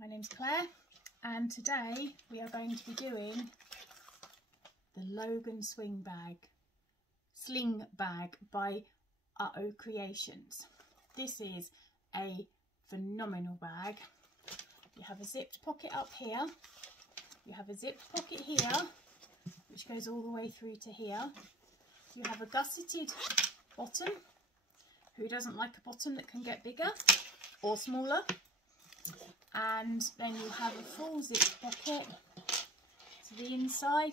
My name's Claire and today we are going to be doing the Logan sling bag by Uhoh Creations. This is a phenomenal bag. You have a zipped pocket up here, you have a zipped pocket here which goes all the way through to here. You have a gusseted bottom. Who doesn't like a bottom that can get bigger or smaller? And then you have a full zip pocket to the inside,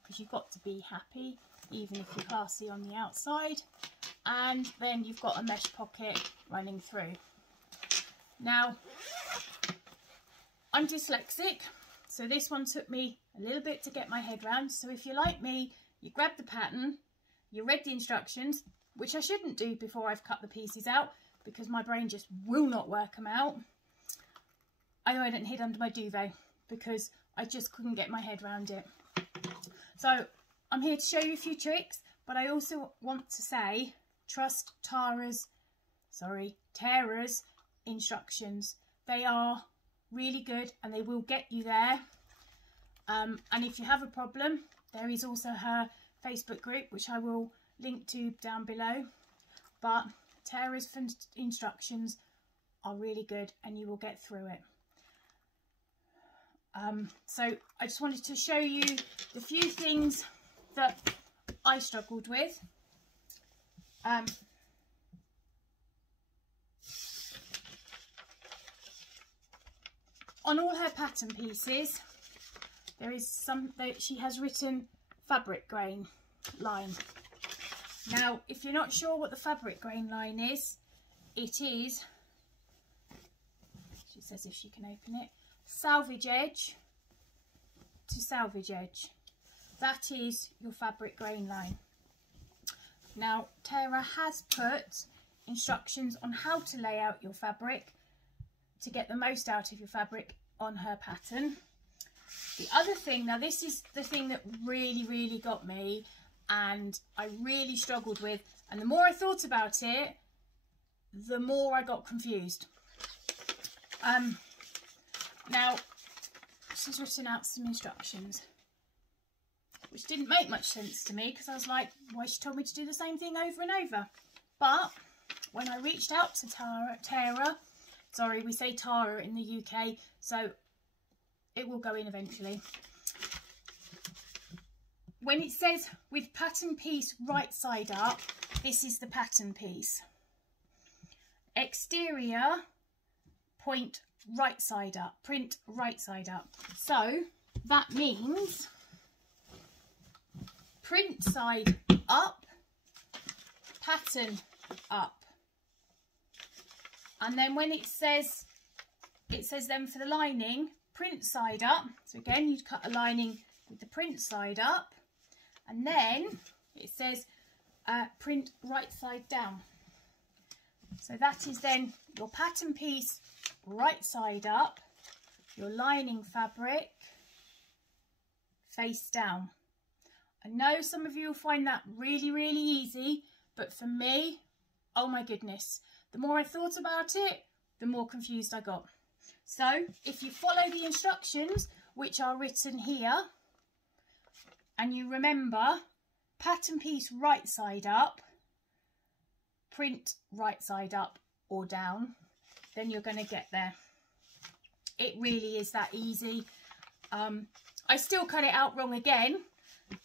because you've got to be happy even if you're classy on the outside. And then you've got a mesh pocket running through. Now, I'm dyslexic, so this one took me a little bit to get my head around. So if you're like me, you grab the pattern, you read the instructions, which I shouldn't do before I've cut the pieces out because my brain just will not work them out. I went and hid under my duvet because I just couldn't get my head around it. So I'm here to show you a few tricks, but I also want to say trust Tara's instructions. They are really good and they will get you there. And if you have a problem, there is also her Facebook group, which I will link to down below. But Tara's instructions are really good and you will get through it. So I just wanted to show you the few things that I struggled with. On all her pattern pieces, there is some that she has written fabric grain line. Now, if you're not sure what the fabric grain line is, it is, she says if she can open it, salvage edge to salvage edge. That is your fabric grain line. Now, Tara has put instructions on how to lay out your fabric to get the most out of your fabric on her pattern. The other thing, now this is the thing that really got me and I really struggled with, and the more I thought about it, the more I got confused. Now, she's written out some instructions, which didn't make much sense to me because I was like, why she told me to do the same thing over and over. But when I reached out to Tara, sorry, we say Tara in the UK, so it will go in eventually. When it says with pattern piece right side up, this is the pattern piece. Exterior point right side up, print right side up. So that means print side up, pattern up. And then when it says then for the lining, print side up. So again, you'd cut a lining with the print side up. And then it says print right side down. So that is then your pattern piece right side up, your lining fabric face down. I know some of you will find that really easy, but for me, oh my goodness, the more I thought about it, the more confused I got. So if you follow the instructions which are written here and you remember pattern piece right side up, print right side up or down, then you're going to get there. It really is that easy. I still cut it out wrong again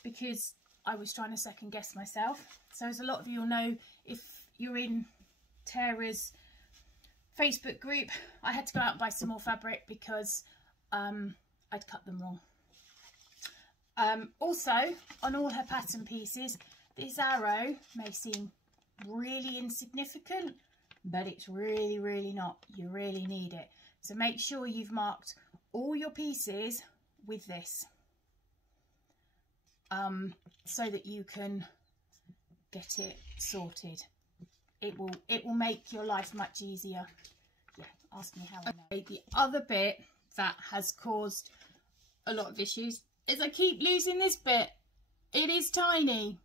because I was trying to second guess myself. So as a lot of you will know, if you're in Tara's Facebook group, I had to go out and buy some more fabric because I'd cut them wrong. Also, on all her pattern pieces, this arrow may seem really insignificant, but it's really not. You really need it. So make sure you've marked all your pieces with this so that you can get it sorted. It will make your life much easier. Yeah, ask me how I know. The other bit that has caused a lot of issues is I keep losing this bit. It is tiny.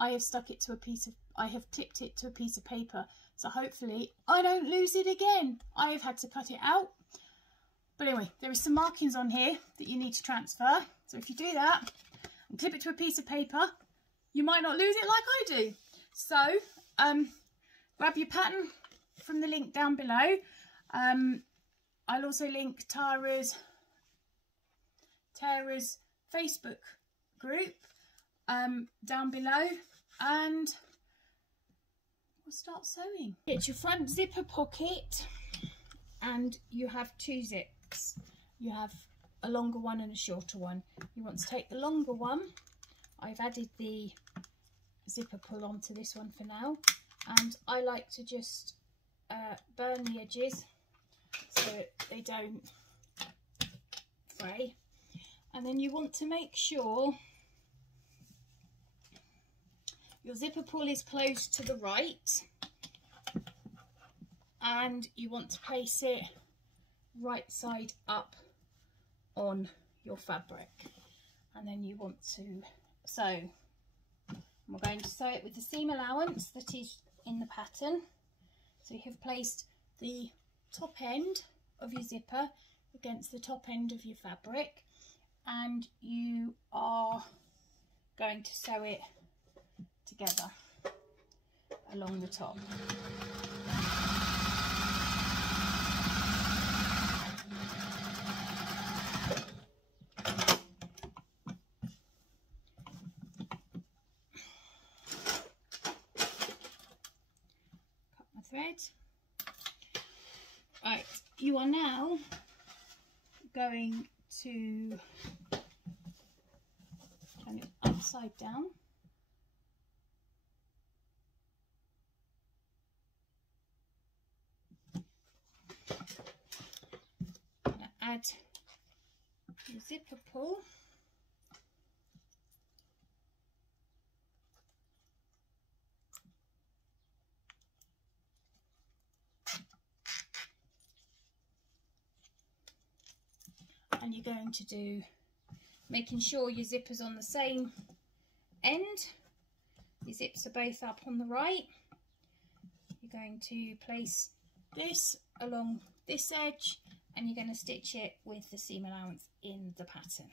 I have stuck it to a piece of, I have tipped it to a piece of paper So hopefully I don't lose it again. I've had to cut it out. But anyway, there are some markings on here that you need to transfer. So if you do that and clip it to a piece of paper, you might not lose it like I do. So grab your pattern from the link down below. I'll also link Tara's Facebook group down below, and we'll start sewing. Get your front zipper pocket, and you have two zips. You have a longer one and a shorter one. You want to take the longer one. I've added the zipper pull onto this one for now, and I like to just burn the edges so they don't fray. And then you want to make sure your zipper pull is close to the right, and you want to place it right side up on your fabric. And then you want to sew. We're going to sew it with the seam allowance that is in the pattern. So you have placed the top end of your zipper against the top end of your fabric, and you are going to sew it together along the top. Cut my thread. Right, you are now going to turn it upside down. Add your zipper pull, and you're going to do, making sure your zipper's on the same end, your zips are both up on the right. You're going to place this along this edge, and you're going to stitch it with the seam allowance in the pattern.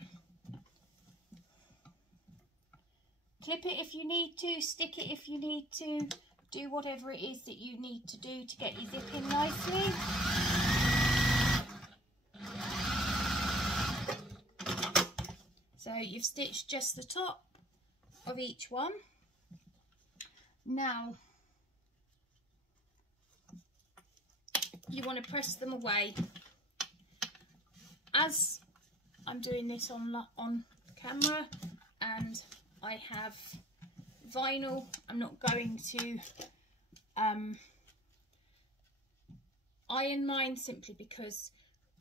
Clip it if you need to, stick it if you need to, do whatever it is that you need to do to get your zip in nicely. So you've stitched just the top of each one. Now you want to press them away. As I'm doing this on camera and I have vinyl, I'm not going to iron mine, simply because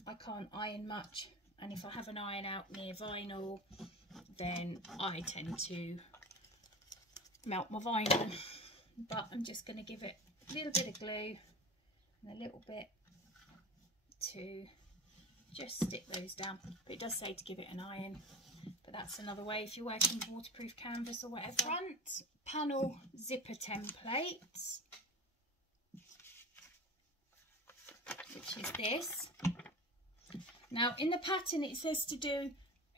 I can't iron much, and if I have an iron out near vinyl then I tend to melt my vinyl. But I'm just going to give it a little bit of glue and a little bit to just stick those down. But it does say to give it an iron, but that's another way if you're working with waterproof canvas or whatever. Front panel zipper template, which is this. Now in the pattern it says to do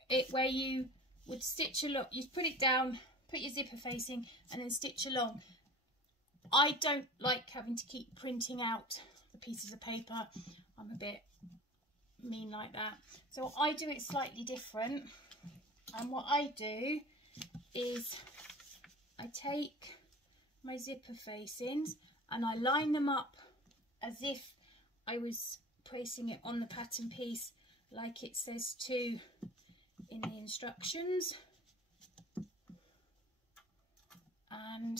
it where you would stitch along, you put it down, put your zipper facing and then stitch along. I don't like having to keep printing out the pieces of paper. I'm a bit mean like that, so I do it slightly different. And what I do is I take my zipper facings and I line them up as if I was placing it on the pattern piece, like it says to in the instructions. And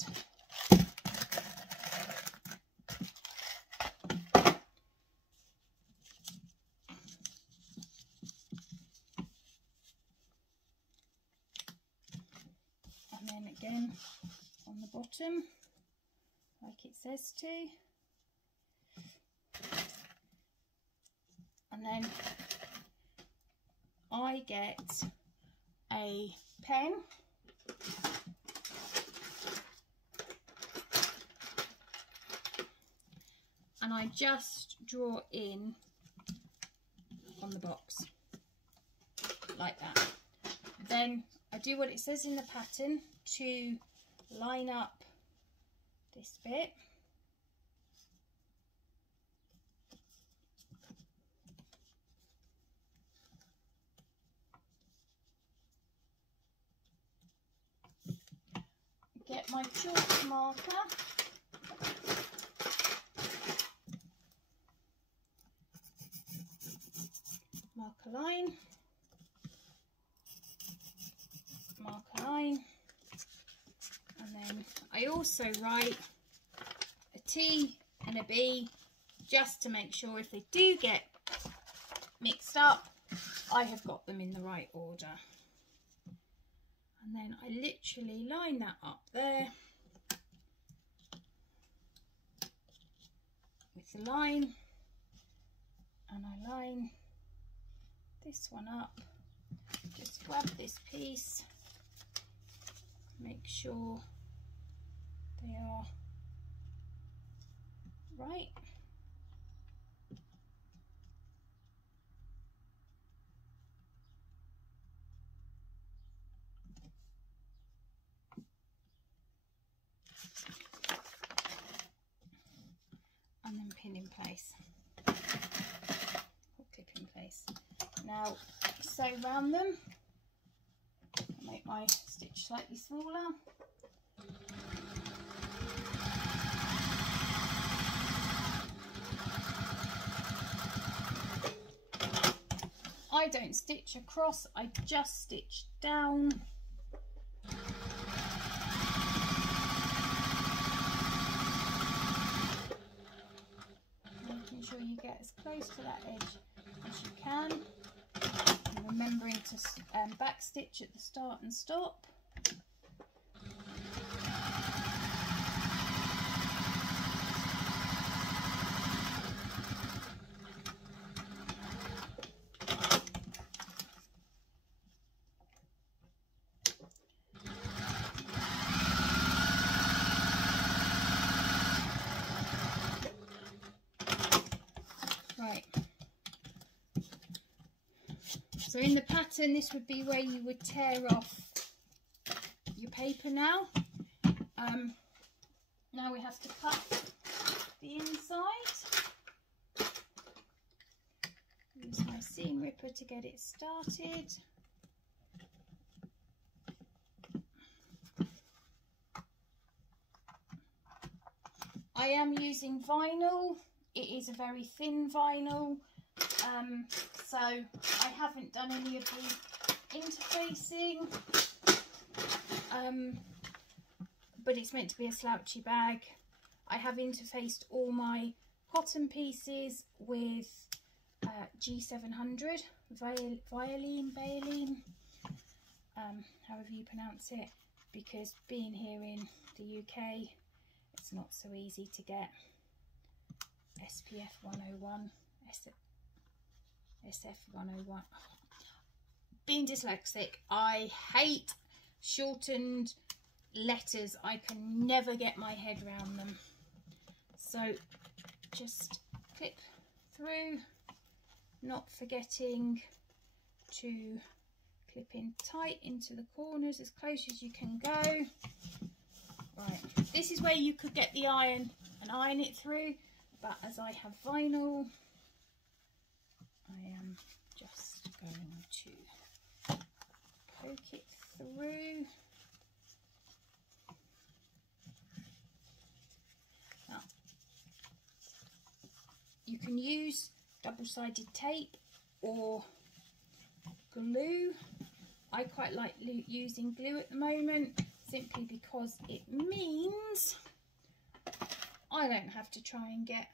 then again on the bottom, like it says to. And then I get a pen and I just draw in on the box like that. Then I do what it says in the pattern to line up this bit. Get my chalk marker. Mark a line. Mark a line. And then I also write a T and a B just to make sure if they do get mixed up, I have got them in the right order. And then I literally line that up there with the line, and I line this one up. Just grab this piece, make sure they are right. And then pin in place, or clip in place. Now sew round them, I'll make my stitch slightly smaller. I don't stitch across, I just stitch down. Making sure you get as close to that edge as you can. And remembering to back stitch at the start and stop. Right, so in the pattern this would be where you would tear off your paper now. Now we have to cut the inside. Use my seam ripper to get it started. I am using vinyl. It is a very thin vinyl, so I haven't done any of the interfacing, but it's meant to be a slouchy bag. I have interfaced all my cotton pieces with G700, Baleen, however you pronounce it, because being here in the UK, it's not so easy to get SPF 101, SF 101. Being dyslexic, I hate shortened letters. I can never get my head around them. So just clip through, not forgetting to clip in tight into the corners as close as you can go. Right, this is where you could get the iron and iron it through. But as I have vinyl, I am just going to poke it through. Now, you can use double-sided tape or glue. I quite like using glue at the moment, simply because it means I don't have to try and get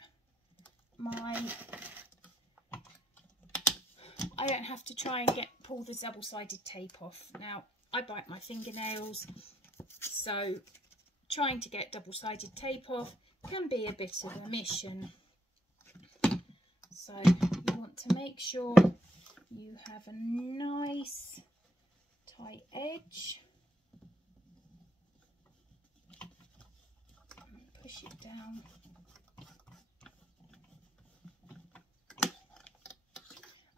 pull the double-sided tape off. Now, I bite my fingernails, so trying to get double-sided tape off can be a bit of a mission. So you want to make sure you have a nice tight edge. Push it down.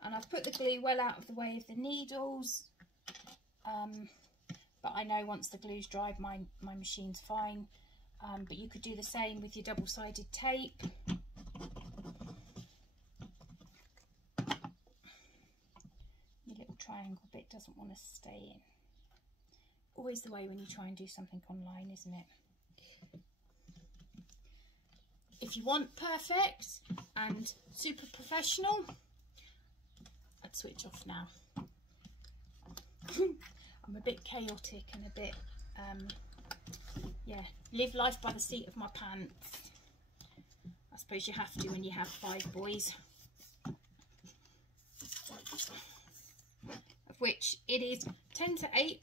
And I've put the glue well out of the way of the needles, but I know once the glue's dried my machine's fine. But you could do the same with your double-sided tape. Your little triangle bit doesn't want to stay in. Always the way when you try and do something online, isn't it? If you want perfect and super professional, I'd switch off now. I'm a bit chaotic and a bit, yeah, live life by the seat of my pants. I suppose you have to when you have 5 boys. Of which it is 10 to 8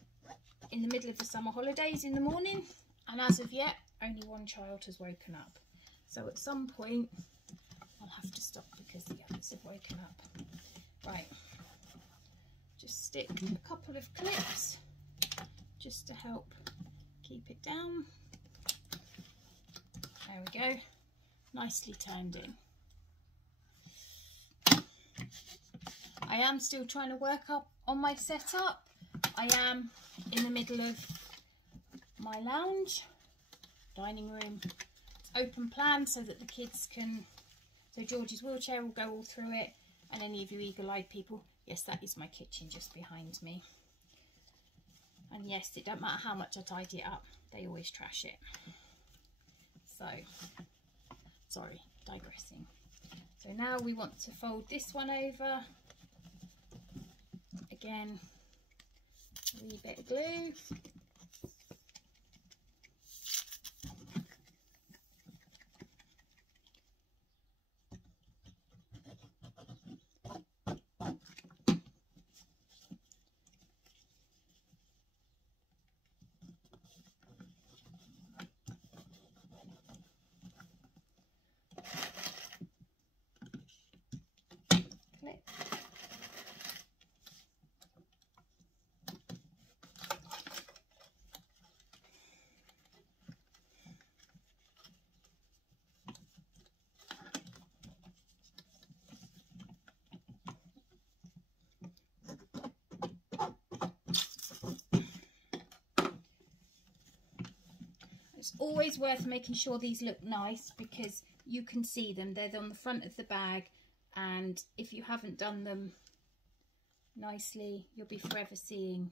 in the middle of the summer holidays in the morning, and as of yet, only one child has woken up. So at some point, I'll have to stop because the others have woken up. Right, just stick a couple of clips just to help keep it down. There we go, nicely turned in. I am still trying to work up on my setup. I am in the middle of my lounge, dining room. It's open plan so that the kids can, so George's wheelchair will go all through it, and any of you eagle-eyed people, yes, that is my kitchen just behind me. And yes, it don't matter how much I tidy it up, they always trash it. So, sorry, digressing. So now we want to fold this one over. Again, a wee bit of glue. It's always worth making sure these look nice because you can see them. They're on the front of the bag, and if you haven't done them nicely, you'll be forever seeing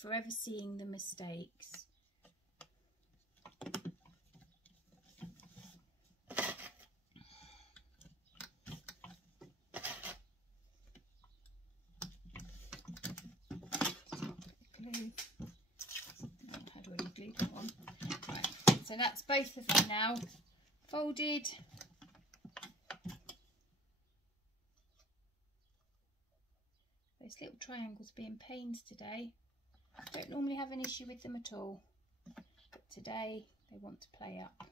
forever seeing the mistakes. Right, so that's both of them now folded. Those little triangles being pains today. I don't normally have an issue with them at all, but today they want to play up.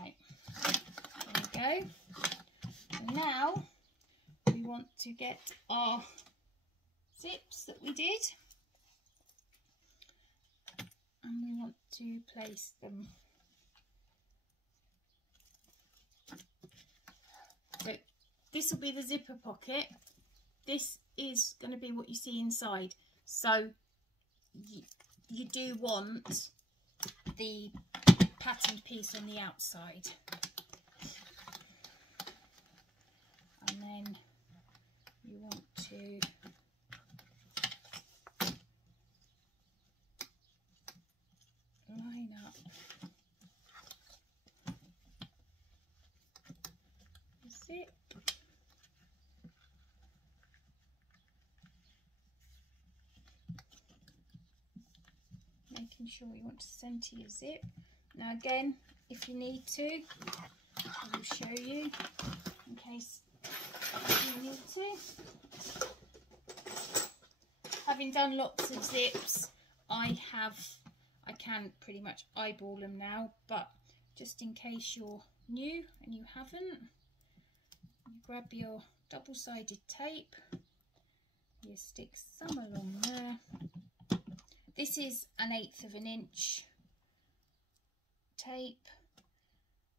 Right, there we go. And now we want to get our zips that we did, and we want to place them. So this will be the zipper pocket. This is going to be what you see inside. So you do want the patterned piece on the outside. And then you want to line up the zip. Making sure you want to centre your zip. Now again, if you need to, I will show you in case you need to. Having done lots of zips, I can pretty much eyeball them now, but just in case you're new and you haven't, you grab your double-sided tape, you stick some along there, This is 1/8 of an inch tape.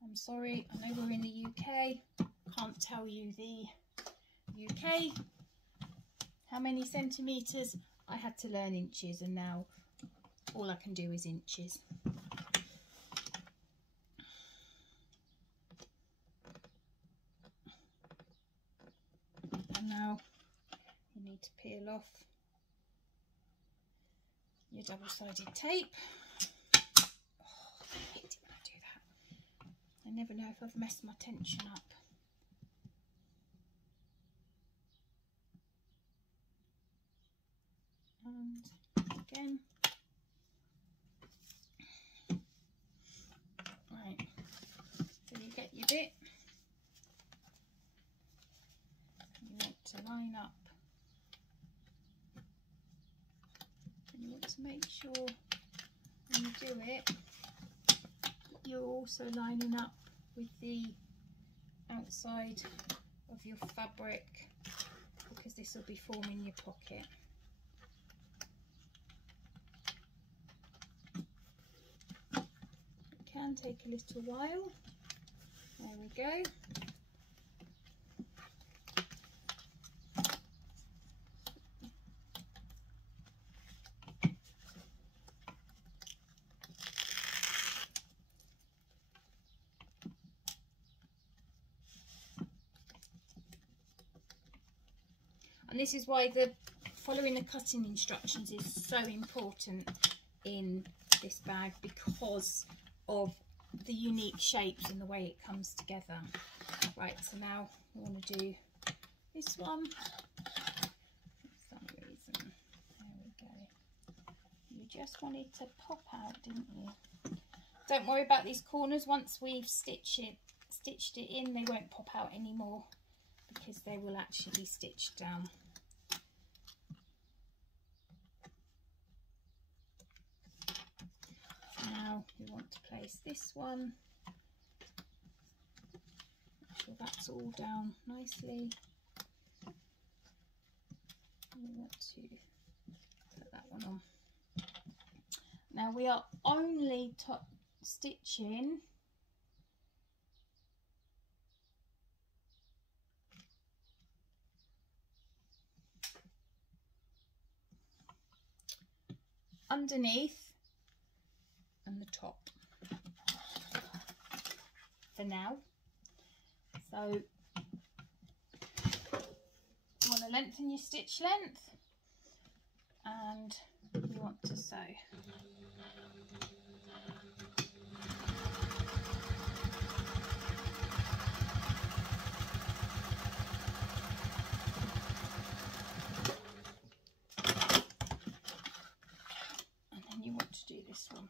I'm sorry, I know we're in the UK, can't tell you the UK how many centimetres. I had to learn inches and now all I can do is inches. And now you need to peel off your double-sided tape. Oh, I hate it when I do that. I never know if I've messed my tension up. And again. Right, so you get your bit. You want to line up. And you want to make sure when you do it, you're also lining up with the outside of your fabric, because this will be forming your pocket. It can take a little while. There we go. And this is why following the cutting instructions is so important in this bag, because of the unique shapes and the way it comes together. Right, so now we want to do this one. For some reason, there we go. You just wanted to pop out, didn't you? Don't worry about these corners. Once we've stitched it in, they won't pop out anymore, because they will actually be stitched down. Now we want to place this one. Make sure that's all down nicely. We want to put that one on. Now we are only stitching underneath and the top for now. So you want to lengthen your stitch length and you want to sew. And then you want to do this one.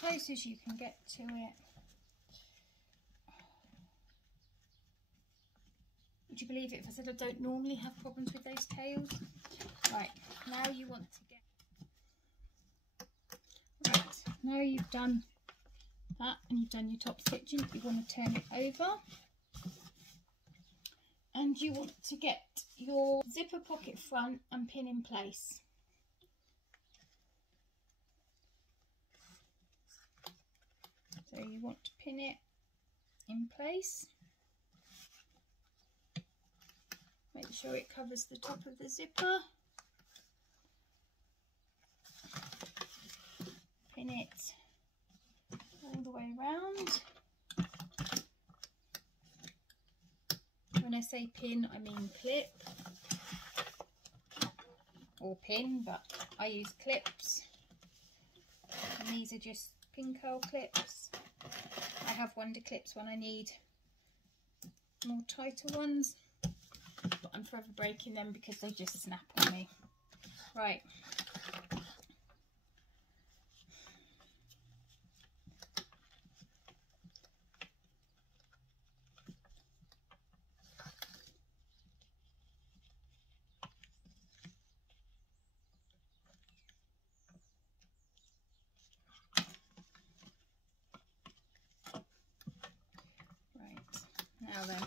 Close as you can get to it. Would you believe it if I said I don't normally have problems with those tails? Right, now you want to get... Right, now you've done that and you've done your top stitching, you want to turn it over. And you want to get your zipper pocket front and pin in place. So you want to pin it in place. Make sure it covers the top of the zipper. Pin it all the way around. When I say pin, I mean clip or pin, but I use clips. And these are just pin curl clips. I have wonder clips when I need more tighter ones, but I'm forever breaking them because they just snap on me. Right. Now then,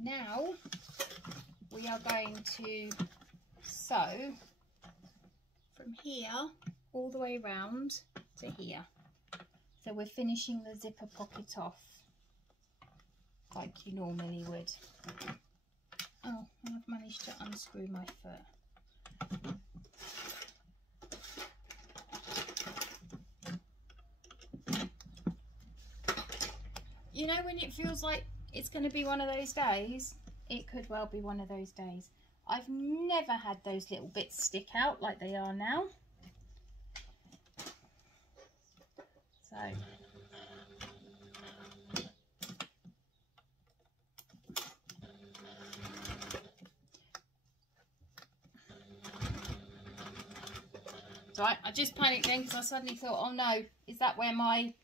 now we are going to sew from here all the way round to here. So we're finishing the zipper pocket off like you normally would. Oh, I've managed to unscrew my foot. You know when it feels like it's going to be one of those days? It could well be one of those days. I've never had those little bits stick out like they are now. So right, I just panicked then because I suddenly thought, oh no, is that where my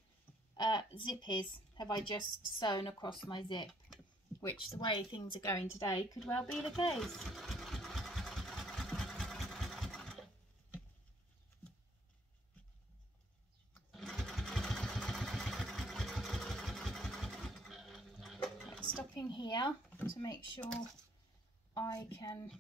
zip is? Have I just sewn across my zip? Which, the way things are going today, could well be the case. Stopping here to make sure I can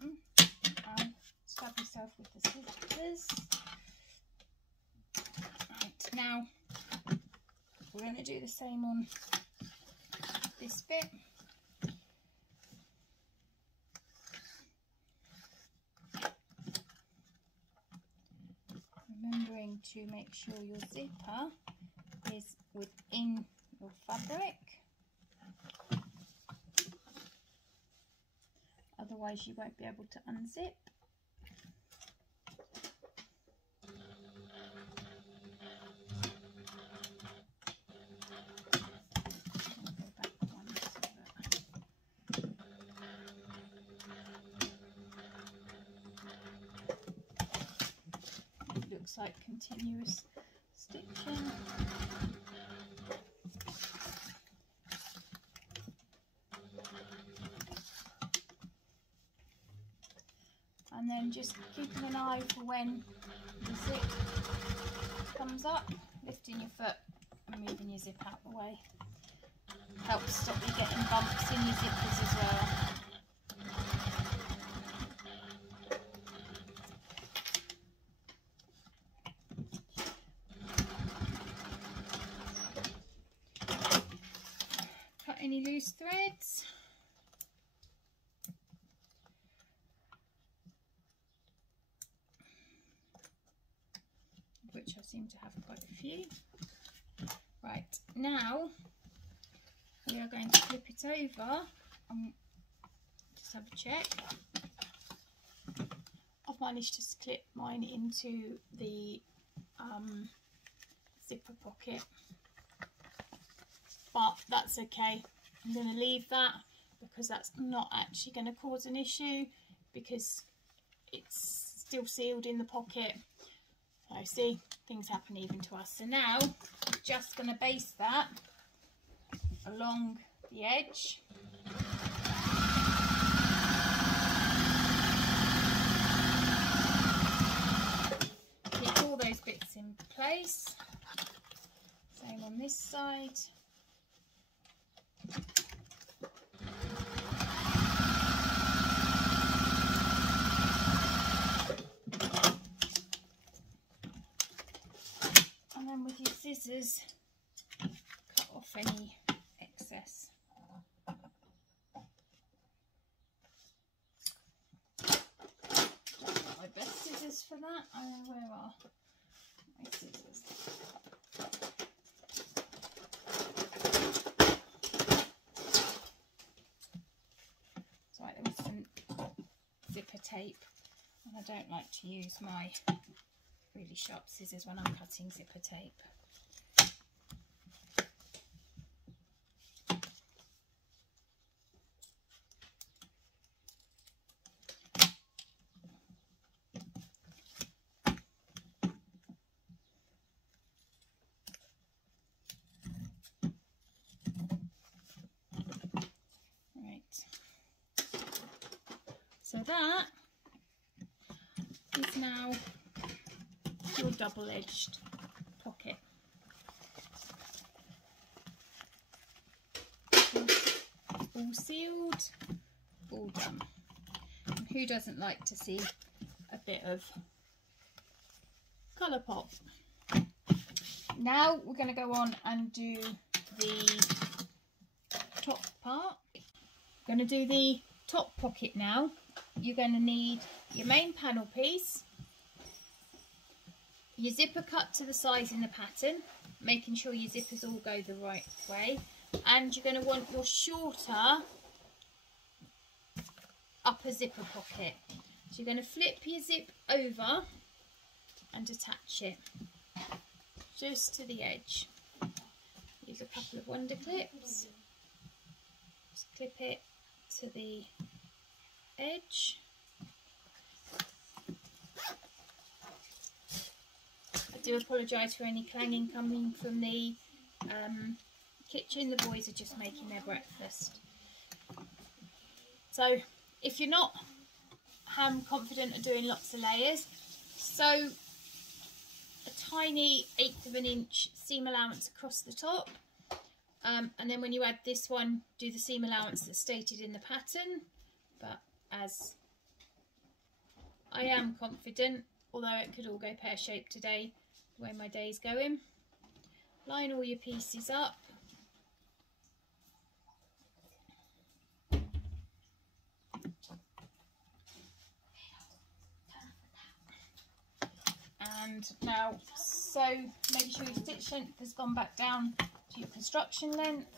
of button and stab myself with the scissors. Right, now we're going to do the same on this bit. Remembering to make sure your zipper is within your fabric. Otherwise you won't be able to unzip. It looks like continuous stitching. And then just keeping an eye for when the zip comes up, lifting your foot and moving your zip out the way. Helps stop you getting bumps in your zippers as well. Cut any loose threads. Which I seem to have quite a few. Right, now we are going to flip it over and just have a check. I've managed to clip mine into the zipper pocket, but that's okay. I'm going to leave that because that's not actually going to cause an issue because it's still sealed in the pocket. So see, things happen even to us. So now I'm just going to baste that along the edge. Keep all those bits in place. Same on this side. And then with your scissors, off any excess. My best scissors for that. Where are my scissors? It's right, there was some zipper tape, and I don't like to use my really sharp scissors when I'm cutting zipper tape. So that is now your double-edged pocket. All sealed, all done. And who doesn't like to see a bit of colour pop? Now we're going to go on and do the top part. We're going to do the top pocket now. You're going to need your main panel piece, your zipper cut to the size in the pattern, making sure your zippers all go the right way, and you're going to want your shorter upper zipper pocket. So you're going to flip your zip over and attach it just to the edge. Use a couple of wonder clips, just clip it to the edge. I do apologise for any clanging coming from the kitchen. The boys are just making their breakfast. So if you're not confident of doing lots of layers, sew a tiny 1/8 of an inch seam allowance across the top, and then when you add this one, do the seam allowance that's stated in the pattern. But as I am confident, although it could all go pear-shaped today, the way my day's going, line all your pieces up. And now, so making sure your stitch length has gone back down to your construction length.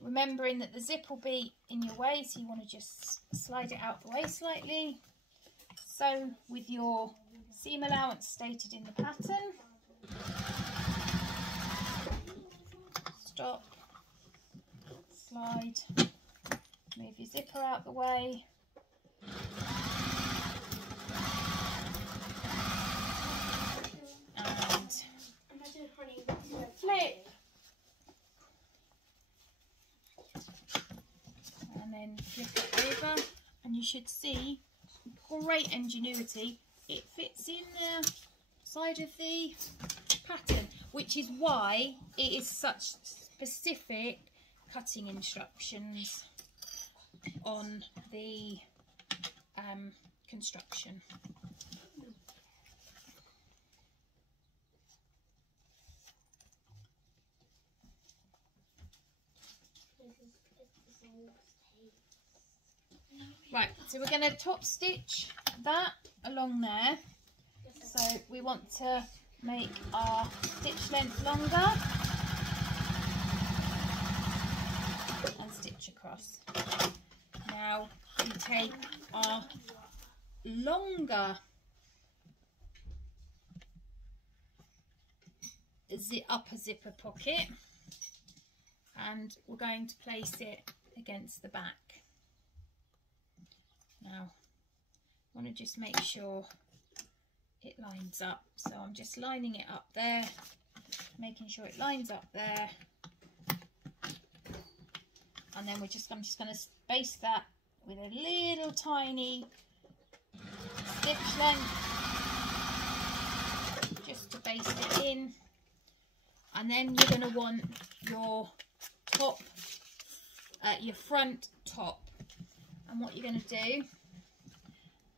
Remembering that the zip will be in your way, so you want to just slide it out the way slightly. So with your seam allowance stated in the pattern, stop, slide, move your zipper out the way, and flip. And then flip it over, and you should see great ingenuity. It fits in the side of the pattern, which is why it is such specific cutting instructions on the construction. Right, so we're going to top stitch that along there. So we want to make our stitch length longer and stitch across. Now we take our longer upper zipper pocket and we're going to place it against the back. Now I want to just make sure it lines up, so I'm just lining it up there, making sure it lines up there, and then I'm just going to space that with a little tiny stitch length just to base it in. And then you're going to want your top, your front top, and what you're going to do,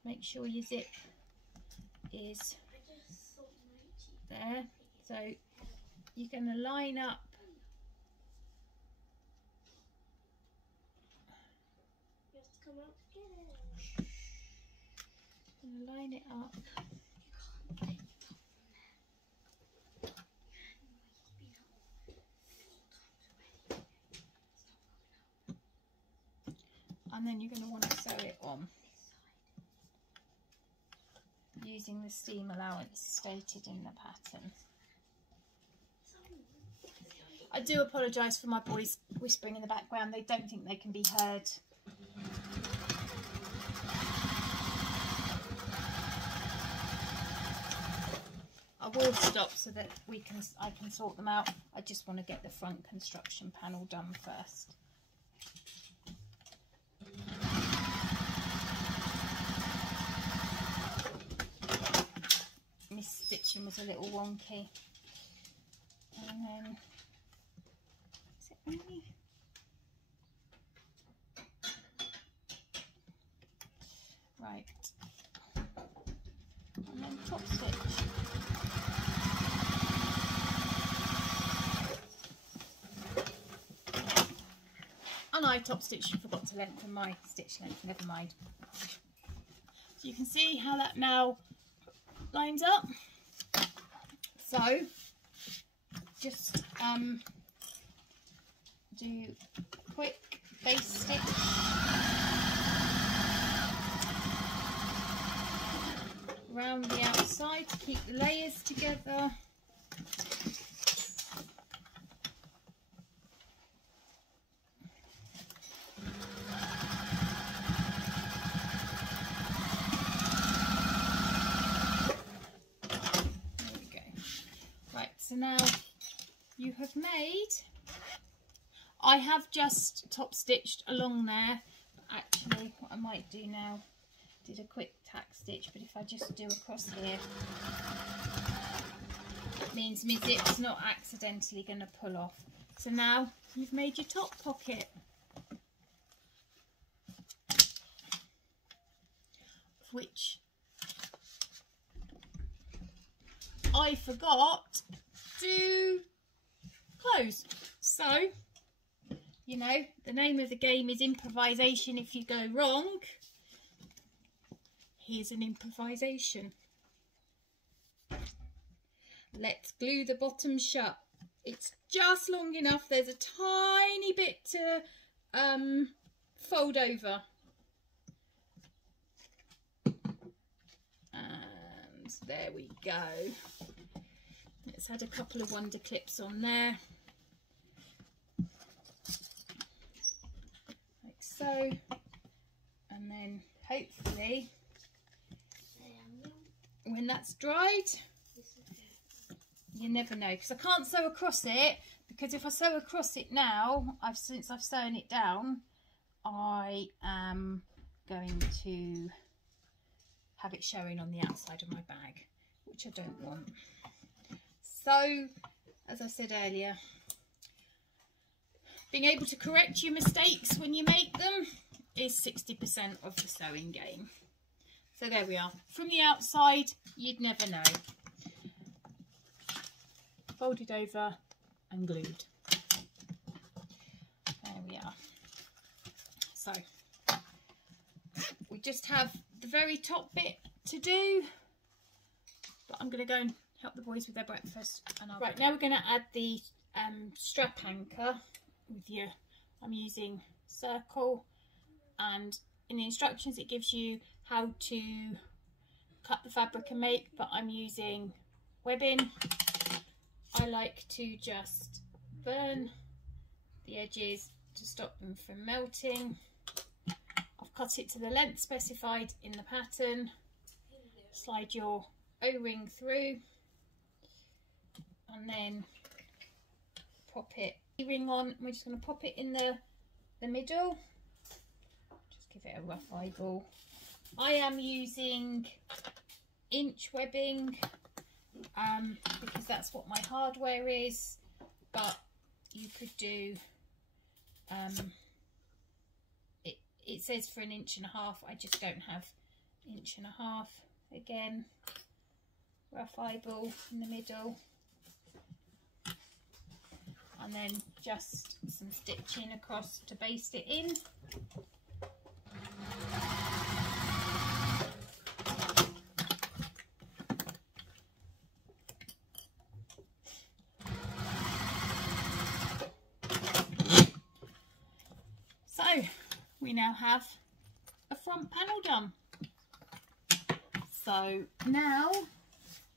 make sure your zip is there. So you're going to line up come out to get it. I'm gonna line it up. And then you're going to want to sew it on using the seam allowance stated in the pattern. I do apologise for my boys whispering in the background. They don't think they can be heard. I will stop so that I can sort them out. I just want to get the front construction panel done first. My stitching was a little wonky. And then, is it only? Right. And then top stitch. And I top stitched and forgot to lengthen my stitch length, never mind. So you can see how that now lines up. So just do a quick base stitch around the outside to keep the layers together. So now you have made, I have just top stitched along there, but actually what I might do now, did a quick tack stitch, but if I just do across here, it means my zip's not accidentally going to pull off. So now you've made your top pocket. Which I forgot to close. So, you know, the name of the game is improvisation. If you go wrong, here's an improvisation. Let's glue the bottom shut. It's just long enough. There's a tiny bit to fold over. And there we go. Let's add a couple of wonder clips on there, like so, and then hopefully when that's dried, you never know, because I can't sew across it, because if I sew across it now, since I've sewn it down, I am going to have it showing on the outside of my bag, which I don't want. So, as I said earlier, being able to correct your mistakes when you make them is 60% of the sewing game. So there we are. From the outside, you'd never know. Folded over and glued. There we are. So, we just have the very top bit to do, but I'm going to go and help the boys with their breakfast. And right, now we're going to add the strap anchor with your, I'm using circle, and in the instructions it gives you how to cut the fabric and make, but I'm using webbing. I like to just burn the edges to stop them from melting. I've cut it to the length specified in the pattern. Slide your O-ring through and then pop it ring on. We're just going to pop it in the middle, just give it a rough eyeball. I am using inch webbing because that's what my hardware is, but you could do it says for 1.5 inches. I just don't have 1.5 inches. Again, rough eyeball in the middle, and then just some stitching across to baste it in. we now have a front panel done. So now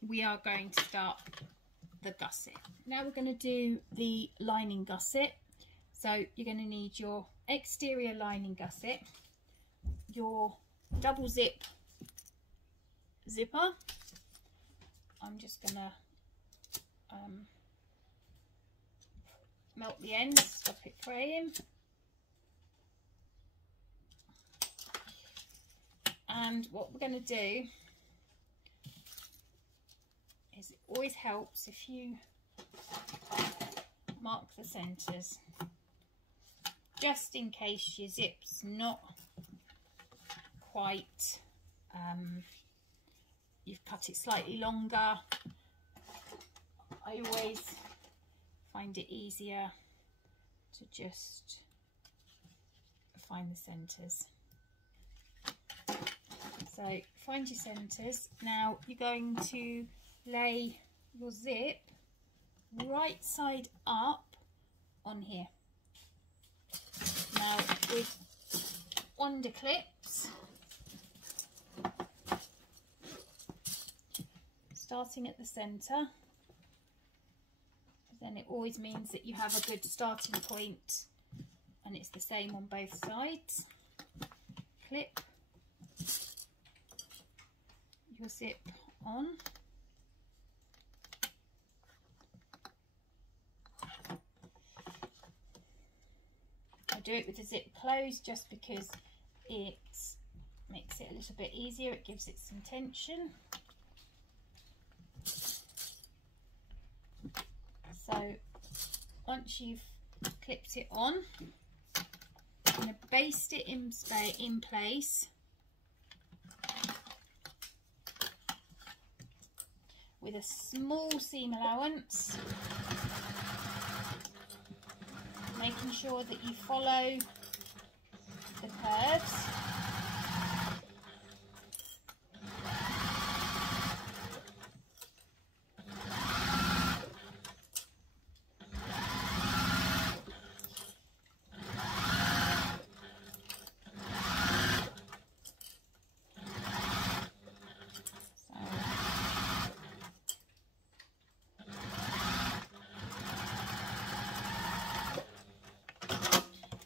we are going to start the gusset. Now we're going to do the lining gusset. So you're going to need your exterior lining gusset, your double zip zipper. I'm just going to melt the ends, stop it fraying. And what we're going to do is, it always helps if you mark the centres, just in case your zip's not quite, you've cut it slightly longer. I always find it easier to just find the centres. So find your centres. Now you're going to lay your zip right side up on here. Now with wonder clips, starting at the centre, then it always means that you have a good starting point, and it's the same on both sides. Clip your zip on. I do it with the zip closed just because it makes it a little bit easier, it gives it some tension. So once you've clipped it on, I'm going to baste it in place with a small seam allowance, making sure that you follow the curves.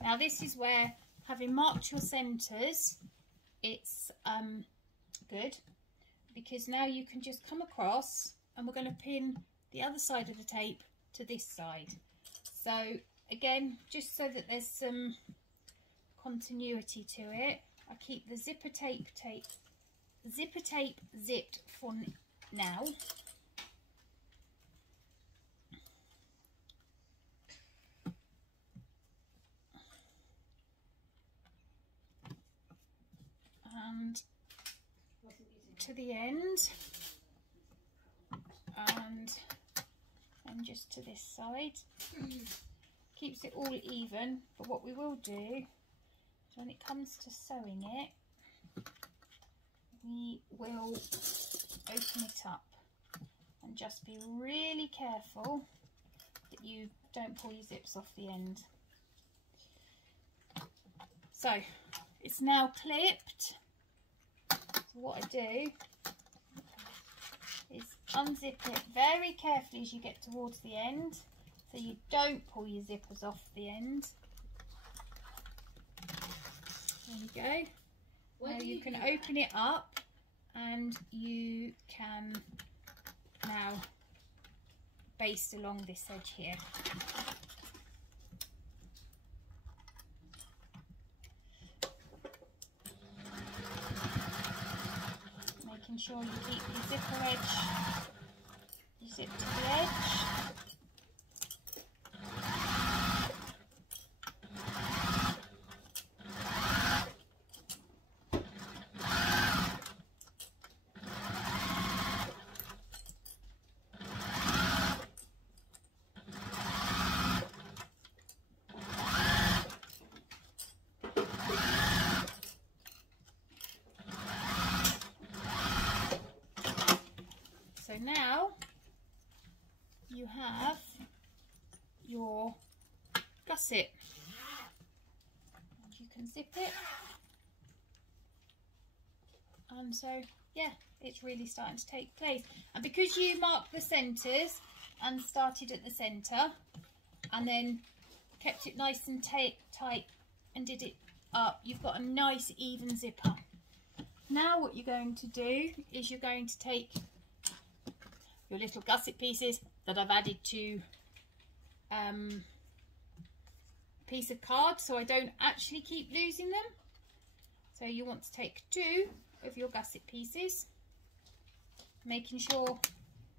Now this is where, having marked your centres, it's good, because now you can just come across, and we're going to pin the other side of the tape to this side. So again, just so that there's some continuity to it, I keep the zipper tape zipped for now. And to the end, and just to this side. Keeps it all even, but what we will do is, when it comes to sewing it, we will open it up, and just be really careful that you don't pull your zips off the end. So it's now clipped. So what I do is unzip it very carefully as you get towards the end, so you don't pull your zippers off the end. There you go. Now you can open it up, and you can now baste along this edge here. Making sure you keep your zipper edge, you zip to the edge. So now you have your gusset. You can zip it. And so yeah, it's really starting to take place. And because you marked the centres and started at the centre and then kept it nice and tight and did it up, you've got a nice even zipper. Now what you're going to do is you're going to take your little gusset pieces that I've added to a piece of card so I don't actually keep losing them. So you want to take 2 of your gusset pieces, making sure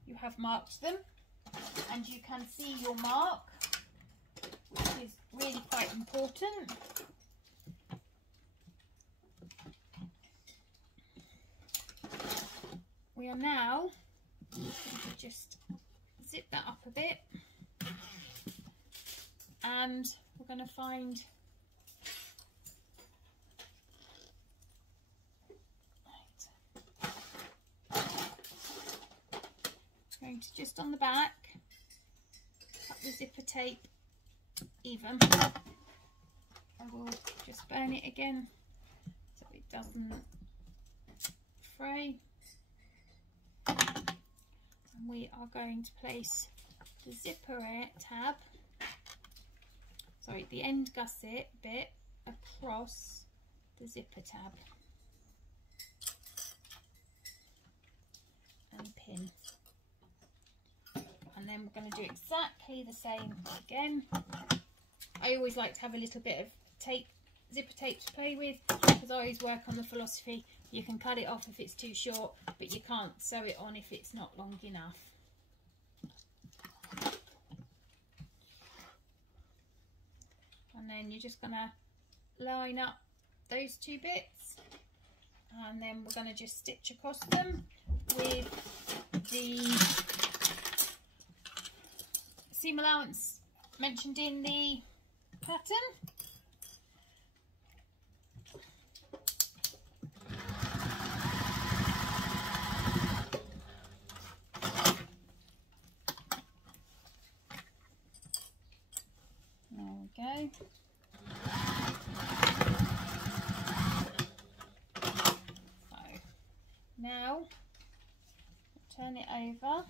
you have marked them and you can see your mark, which is really quite important. We are now going to just zip that up a bit, and we're going to find going to just on the back cut the zipper tape even. I will just burn it again so it doesn't fray. And we are going to place the zipper tab, sorry, the end gusset bit across the zipper tab and pin. And then we're going to do exactly the same again. I always like to have a little bit of zipper tape to play with, because I always work on the philosophy you can cut it off if it's too short, but you can't sew it on if it's not long enough. And then you're just going to line up those 2 bits, and then we're going to just stitch across them with the seam allowance mentioned in the pattern. There we go. So now turn it over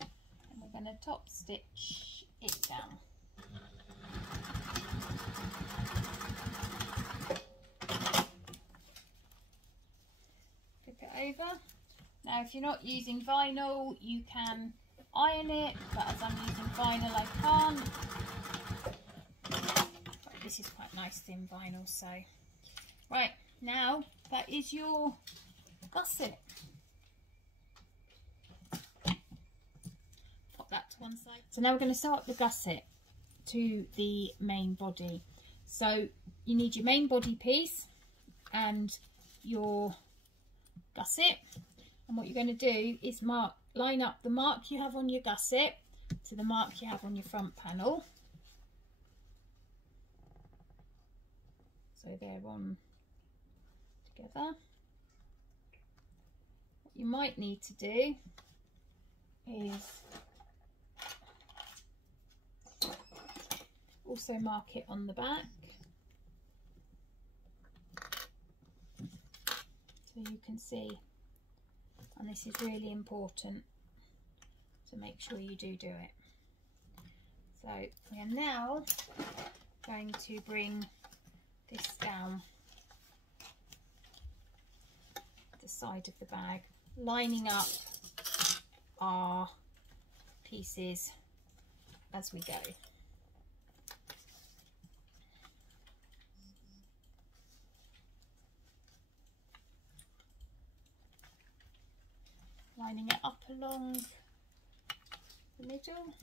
and we're going to top stitch it down. Flip it over. Now if you're not using vinyl you can iron it, but as I'm using vinyl I can't. But this is quite nice thin vinyl, so right, now that is your gusset. Pop that to one side. So now we're going to sew up the gusset to the main body. So you need your main body piece and your gusset, and what you're going to do is line up the mark you have on your gusset to the mark you have on your front panel, so they're on together. What you might need to do is also mark it on the back so you can see, and this is really important, so make sure you do it. So we are now going to bring this down the side of the bag, lining up our pieces as we go. Lining it up along the middle.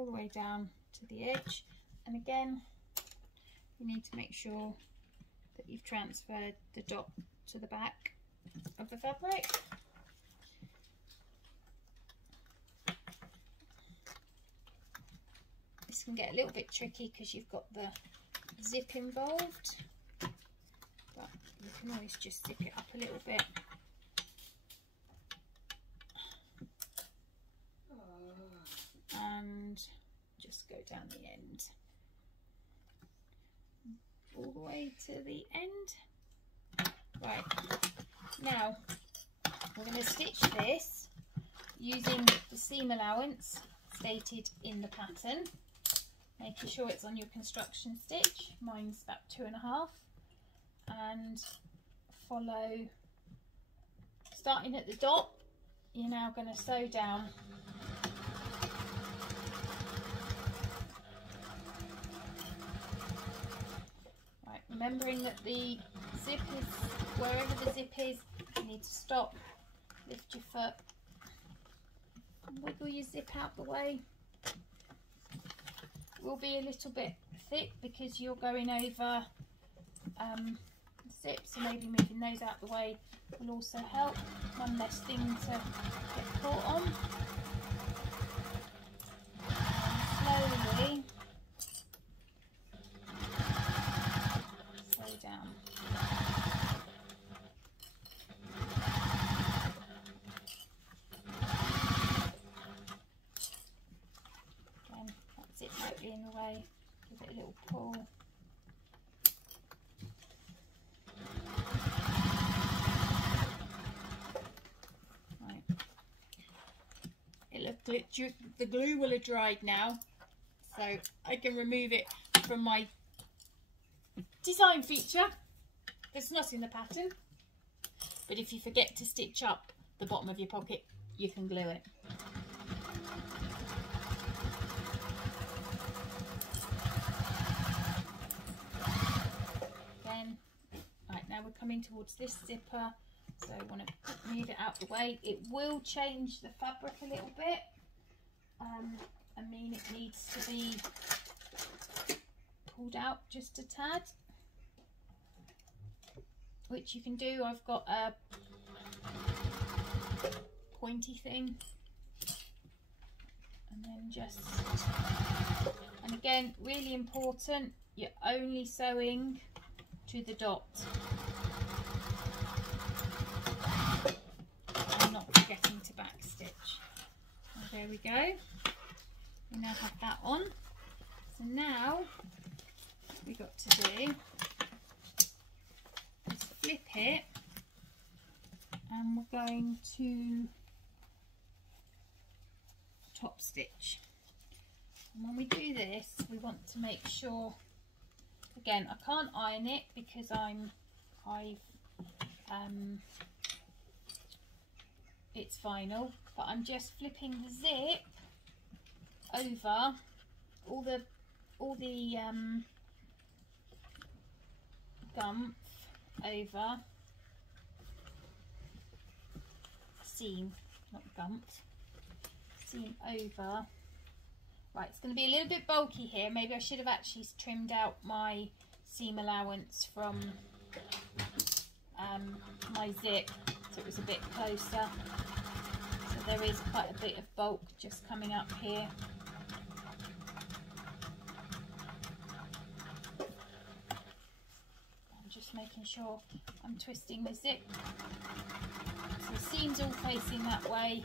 all the way down to the edge. And again, you need to make sure that you've transferred the dot to the back of the fabric. This can get a little bit tricky because you've got the zip involved, but you can always just zip it up a little bit. And just go down the end, all the way to the end. Right, now we're going to stitch this using the seam allowance stated in the pattern, making sure it's on your construction stitch. Mine's about 2.5, and follow, starting at the dot. You're now going to sew down remembering that the zip is, wherever the zip is, you need to stop, lift your foot, wiggle your zip out the way. It will be a little bit thick because you're going over zips, so maybe moving those out the way will also help. One less thing to get caught on. And slowly down. Again, that zip might be in the way, give it a little pull. Right. The glue will have dried now, so I can remove it from my design feature that's not in the pattern. But if you forget to stitch up the bottom of your pocket, you can glue it. Then, right, now we're coming towards this zipper, so I want to move it out the way. It will change the fabric a little bit. I mean, it needs to be pulled out just a tad, which you can do. I've got a pointy thing, and then just, and again, really important, you're only sewing to the dot and not forgetting to back stitch. And there we go, we now have that on. So now what we got to do is flip it, and we're going to top stitch. And when we do this, we want to make sure, again, I can't iron it because it's vinyl, but I'm just flipping the zip over all the gumph over seam, not gumph, seam over. Right, it's going to be a little bit bulky here. Maybe I should have actually trimmed out my seam allowance from my zip so it was a bit closer. So there is quite a bit of bulk just coming up here. I'm just making sure I'm twisting the zip so the seam's all facing that way,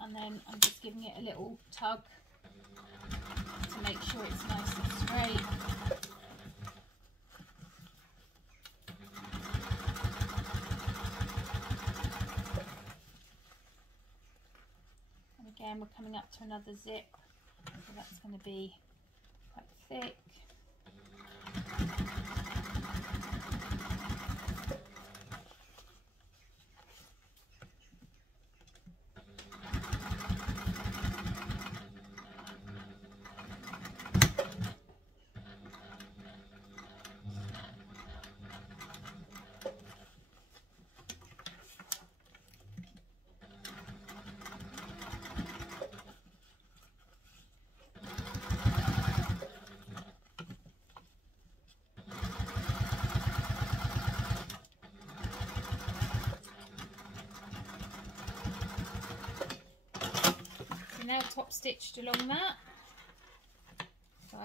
and then I'm just giving it a little tug to make sure it's nice and straight. And again, we're coming up to another zip, so that's going to be quite thick. So now top stitched along that. So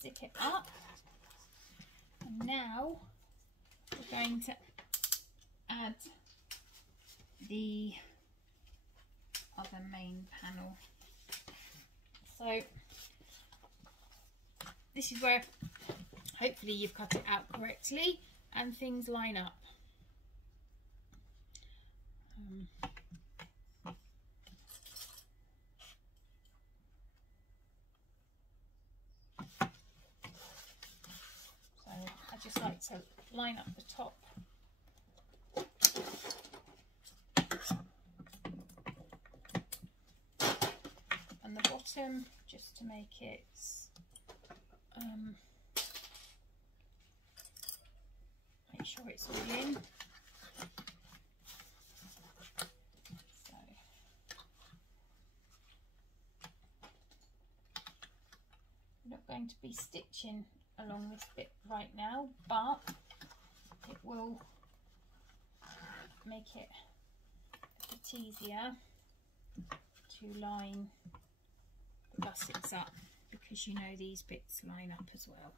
zip it up, and now we're going to add the other main panel. So this is where hopefully you've cut it out correctly and things line up. So I just like to line up the top and the bottom, just to make it make sure it's all in. So I'm not going to be stitching along this bit right now, but it will make it a bit easier to line the gussets up, because you know these bits line up as well.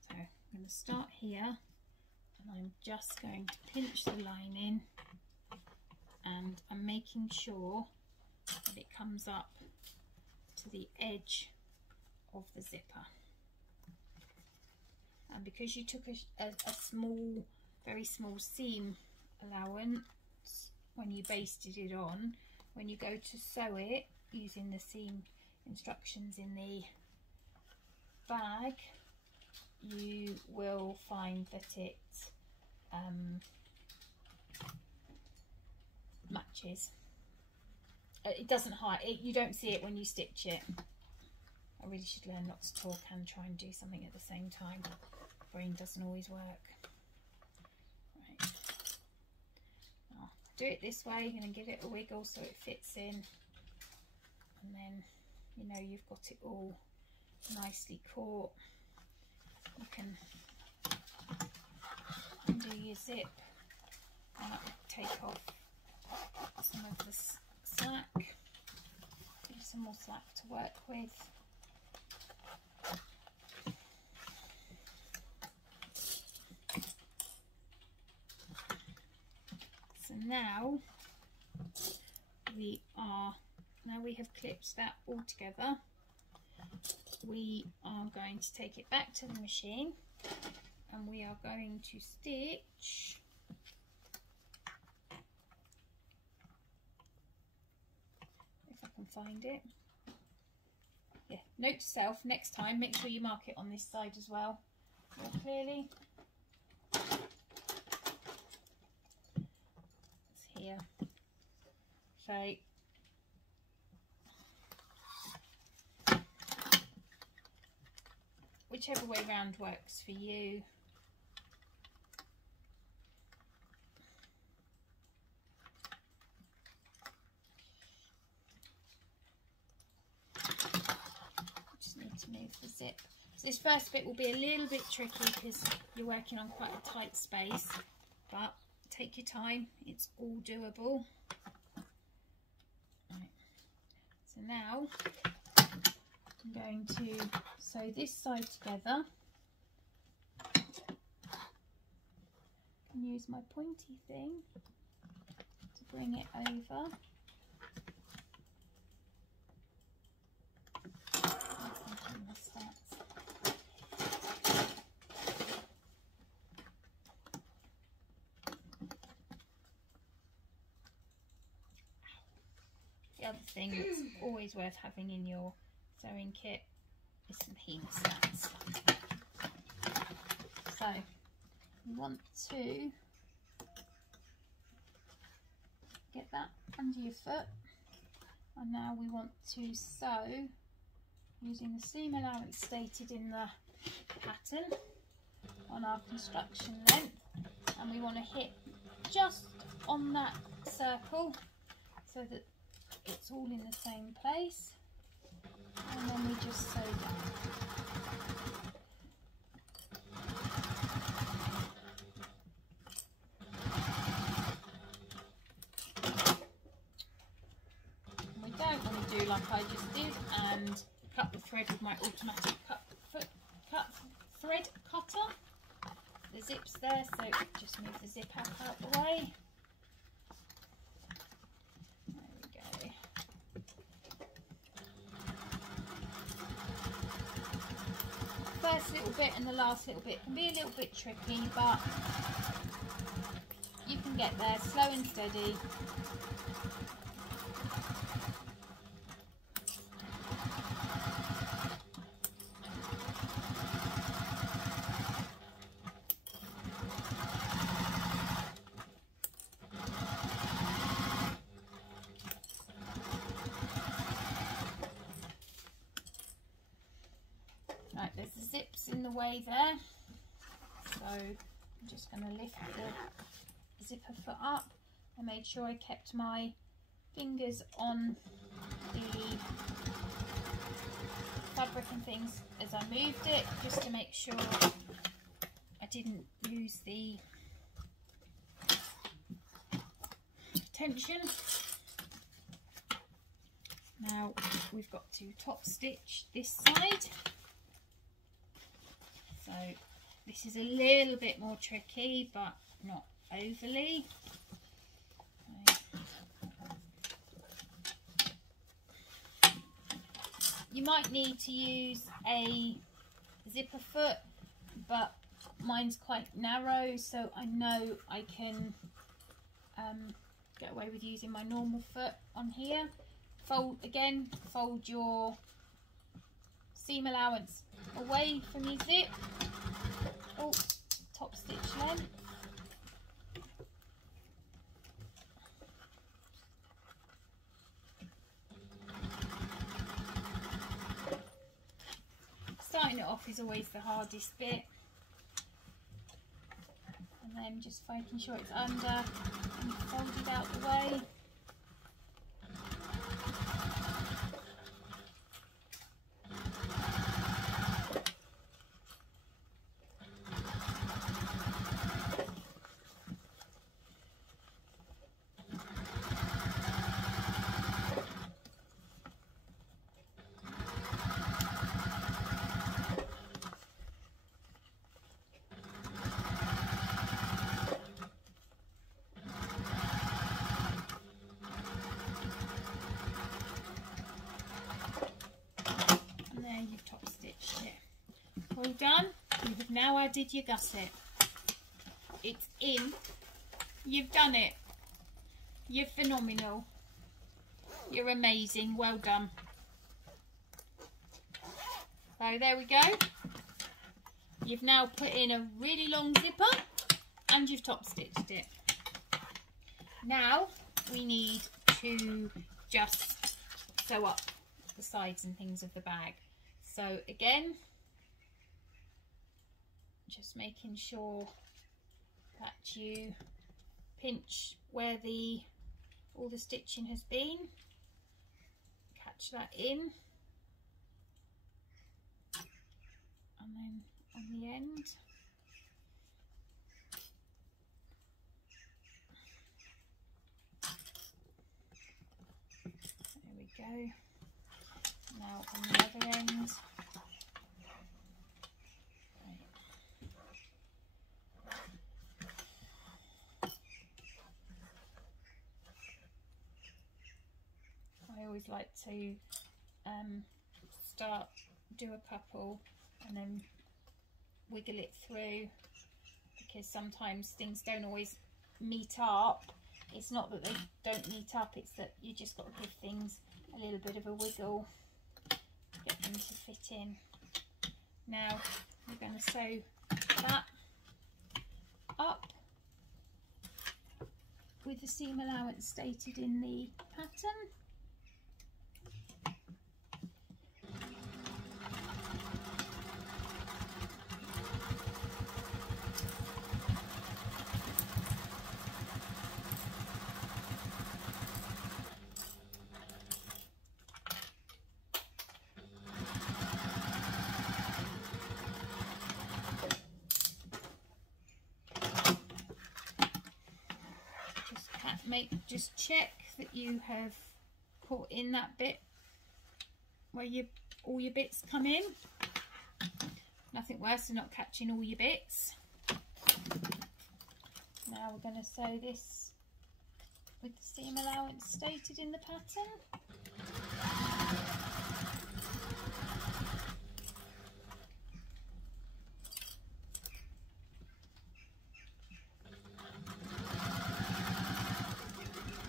So I'm going to start here, and I'm just going to pinch the line in, and I'm making sure that it comes up to the edge of the zipper. And because you took a small, very small seam allowance when you basted it on, when you go to sew it using the seam instructions in the bag, you will find that it matches. It doesn't hide it, you don't see it when you stitch it. I really should learn not to talk and try and do something at the same time. Brain doesn't always work. Right. I'll do it this way. You're going to give it a wiggle so it fits in, and then you know you've got it all nicely caught. You can undo your zip and take off some of the slack. Give some more slack to work with. So now we have clipped that all together. We are going to take it back to the machine, and we are going to stitch if I can find it. Yeah, note to self, next time make sure you mark it on this side as well more clearly. It's here. So whichever way round works for you. Just need to move the zip. So this first bit will be a little bit tricky because you're working on quite a tight space, but take your time, it's all doable. Right. So now I'm going to sew this side together. And use my pointy thing to bring it over. The other thing that's always worth having in your sewing kit is some hemostats. So you want to get that under your foot, and now we want to sew using the seam allowance stated in the pattern on our construction length, and we want to hit just on that circle so that it's all in the same place, and then we just sew down. do like I just did and cut the thread with my automatic cut thread cutter. The zip's there, so just move the zip out the way. There we go. First little bit and the last little bit can be a little bit tricky, but you can get there slow and steady. Right, there's the zips in the way there, so I'm just going to lift the zipper foot up. I made sure I kept my fingers on the fabric and things as I moved it, just to make sure I didn't lose the tension. Now we've got to top stitch this side. So this is a little bit more tricky, but not overly. You might need to use a zipper foot, but mine's quite narrow, so I know I can get away with using my normal foot on here. Fold your seam allowance away from your zip. Oh, top stitch length. Starting it off is always the hardest bit, and then just making sure it's under and folded out the way. You've top stitched it. All done. You have now added your gusset. It's in. You've done it. You're phenomenal. You're amazing. Well done. So there we go. You've now put in a really long zipper and you've top stitched it. Now we need to just sew up the sides and things of the bag. So again, just making sure that you pinch where all the stitching has been, catch that in, and then on the end there we go. Now on the other end, I always like to do a couple and then wiggle it through, because sometimes things don't always meet up. It's not that they don't meet up, it's that you just got to give things a little bit of a wiggle, get them to fit in. Now we're going to sew that up with the seam allowance stated in the pattern. Just check that you have put in that bit where all your bits come in. Nothing worse than not catching all your bits. Now we're going to sew this with the seam allowance stated in the pattern.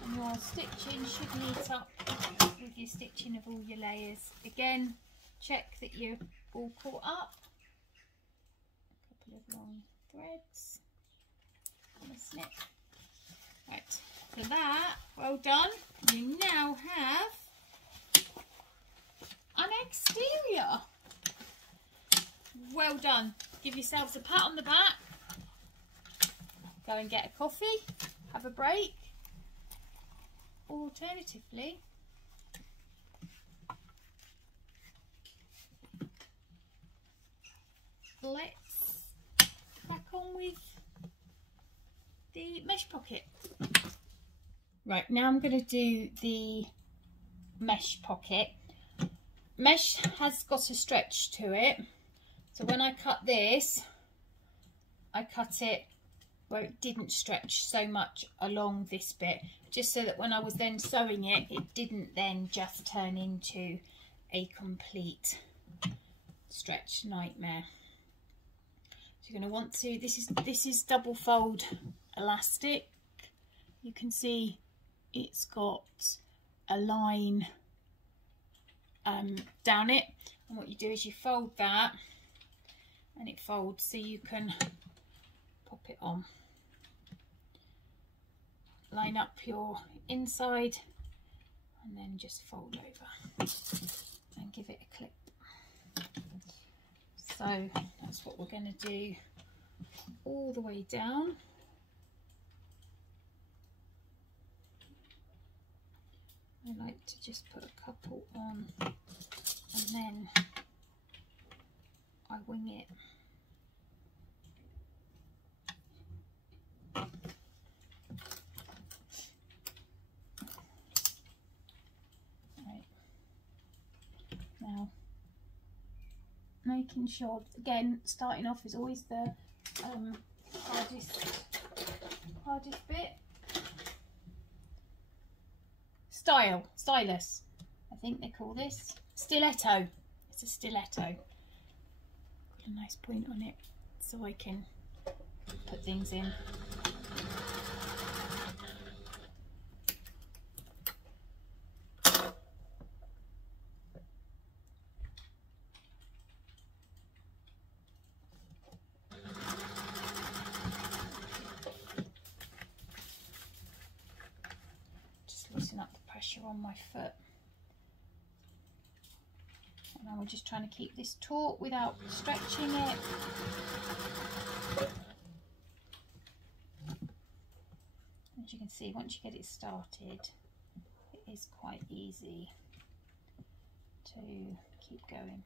And your stitching should meet up with your stitching of all your layers. Again, check that you're all caught up. A couple of long threads and a snip. Right, for that, well done. You now have an exterior. Well done. Give yourselves a pat on the back. Go and get a coffee, have a break. Or alternatively, let's crack on with the mesh pocket. Right, now I'm going to do the mesh pocket. Mesh has got a stretch to it, so when I cut this, I cut it where it didn't stretch so much along this bit, just so that when I was then sewing it, it didn't then just turn into a complete stretch nightmare. So you're going to want to, this is double fold elastic. You can see it's got a line down it, and what you do is you fold that and it folds so you can pop it on. Line up your inside and then just fold over and give it a clip. So that's what we're going to do all the way down. I like to just put a couple on and then I wing it. Right. Now, making sure, again, starting off is always the hardest bit. Stylus, I think they call this. Stiletto. It's a stiletto. Got a nice point on it so I can put things in. On my foot, and now we're just trying to keep this taut without stretching it. As you can see, once you get it started, it is quite easy to keep going.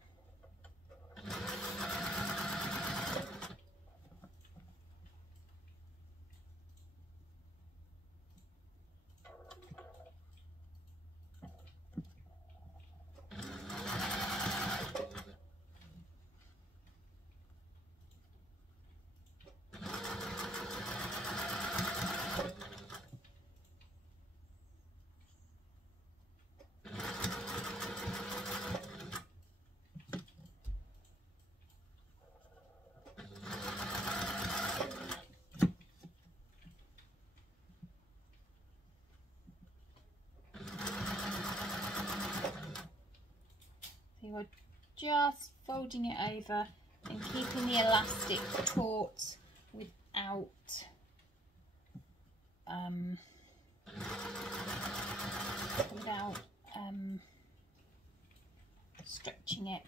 You're just folding it over and keeping the elastic taut without stretching it.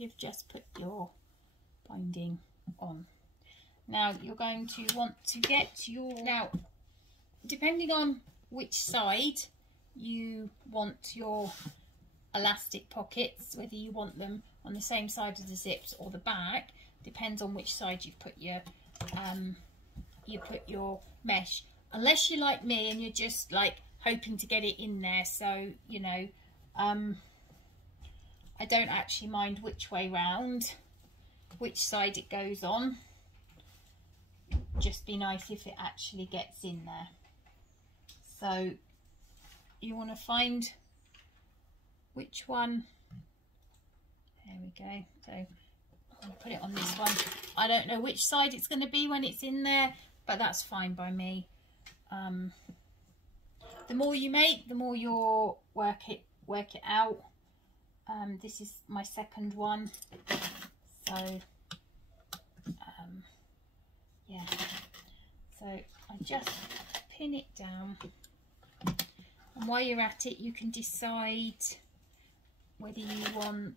you've just put your binding on. Now you're going to want to get your, now depending on which side you want your elastic pockets, whether you want them on the same side of the zips or the back, depends on which side you've put your mesh, unless you're like me and you're just like hoping to get it in there. So you know, I don't actually mind which way round, which side it goes on. Just be nice if it actually gets in there. So you want to find which one. There we go. So I'll put it on this one. I don't know which side it's going to be when it's in there, but that's fine by me. The more you make, the more you'll work it out. This is my second one, so yeah. So I just pin it down, and while you're at it, you can decide whether you want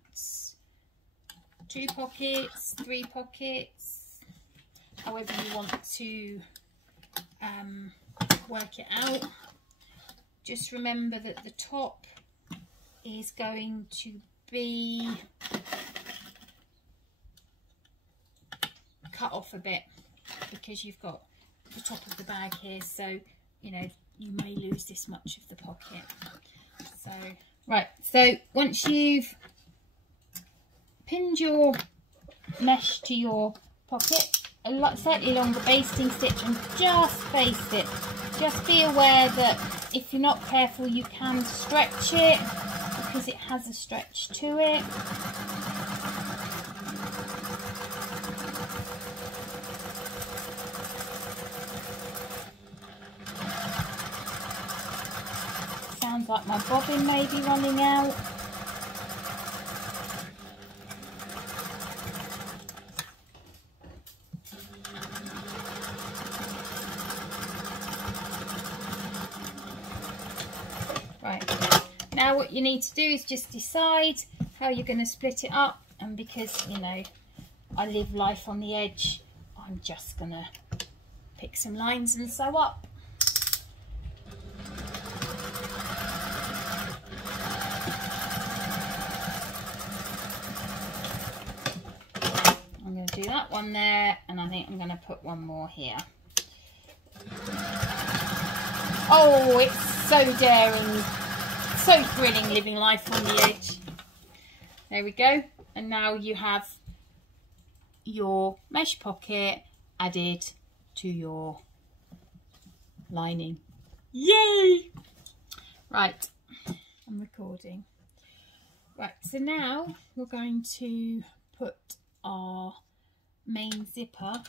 2 pockets, 3 pockets, however you want to work it out. Just remember that the top is going to be cut off a bit because you've got the top of the bag here, so you know you may lose this much of the pocket. So right, so once you've pinned your mesh to your pocket, a slightly longer basting stitch, and just baste it. Just be aware that if you're not careful, you can stretch it because it has a stretch to it. Sounds like my bobbin may be running out. Now what you need to do is just decide how you're going to split it up, and because you know I live life on the edge, I'm just going to pick some lines and sew up. I'm going to do that one there, and I think I'm going to put one more here. Oh, it's so daring. So thrilling living life on the edge. There we go. And now you have your mesh pocket added to your lining. Yay! Right, I'm recording. Right, so now we're going to put our main zipper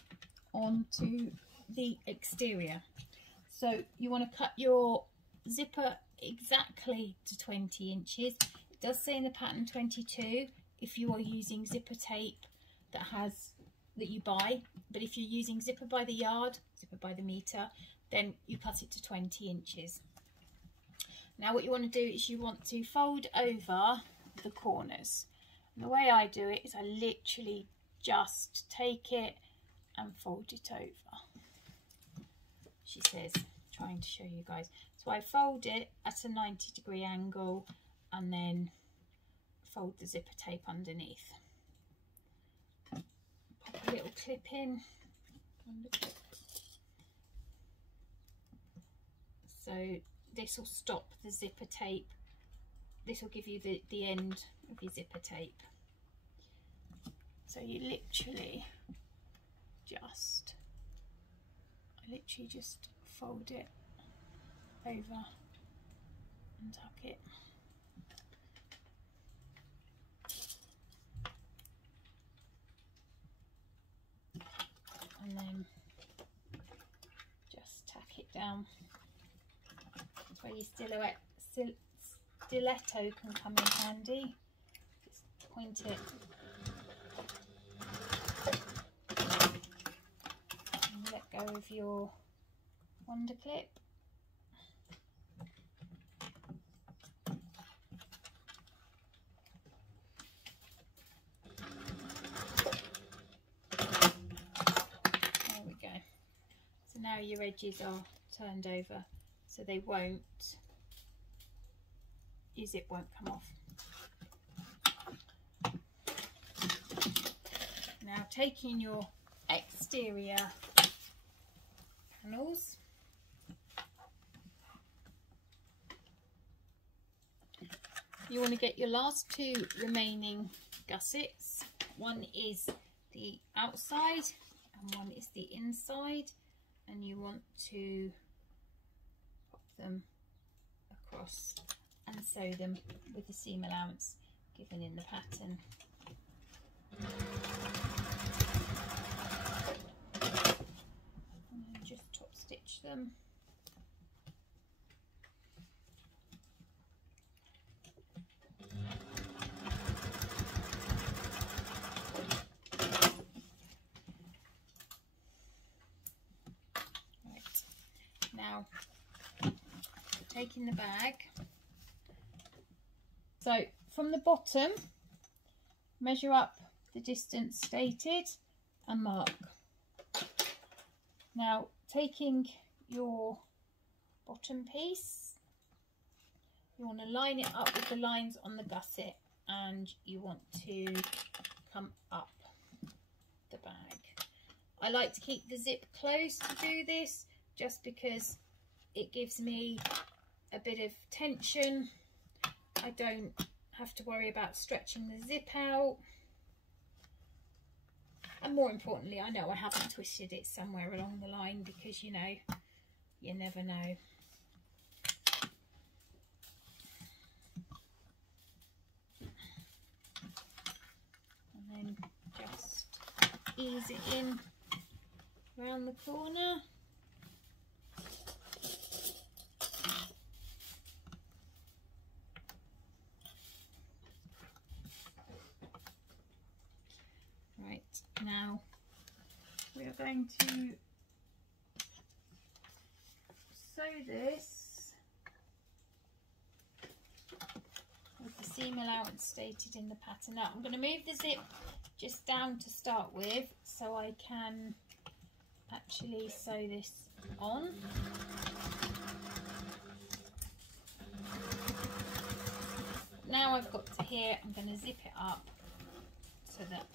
onto the exterior. So you want to cut your zipper exactly to 20 inches. It does say in the pattern 22 if you are using zipper tape that you buy, but if you're using zipper by the yard, zipper by the meter, then you cut it to 20 inches. Now what you want to do is you want to fold over the corners, and the way I do it is I literally just take it and fold it over. She says, trying to show you guys. So I fold it at a 90-degree angle and then fold the zipper tape underneath. Pop a little clip in. So this will stop the zipper tape. This will give you the end of your zipper tape. So you literally just fold it over and tuck it. And then just tack it down. That's where your stiletto can come in handy. Just point it and let go of your wonder clip. So now your edges are turned over, so they won't, your zip won't come off. Now taking your exterior panels, you want to get your last two remaining gussets. One is the outside and one is the inside, and you want to pop them across and sew them with the seam allowance given in the pattern. And then just top stitch them. Now, taking the bag, so from the bottom, measure up the distance stated and mark. Now, taking your bottom piece, you want to line it up with the lines on the gusset, and you want to come up the bag. I like to keep the zip close to do this, just because it gives me a bit of tension. I don't have to worry about stretching the zip out, and more importantly, I know I haven't twisted it somewhere along the line, because you know, you never know. And then just ease it in around the corner. Now we are going to sew this with the seam allowance stated in the pattern. Now I'm going to move the zip just down to start with, so I can actually sew this on. Now I've got to here, I'm going to zip it up so that,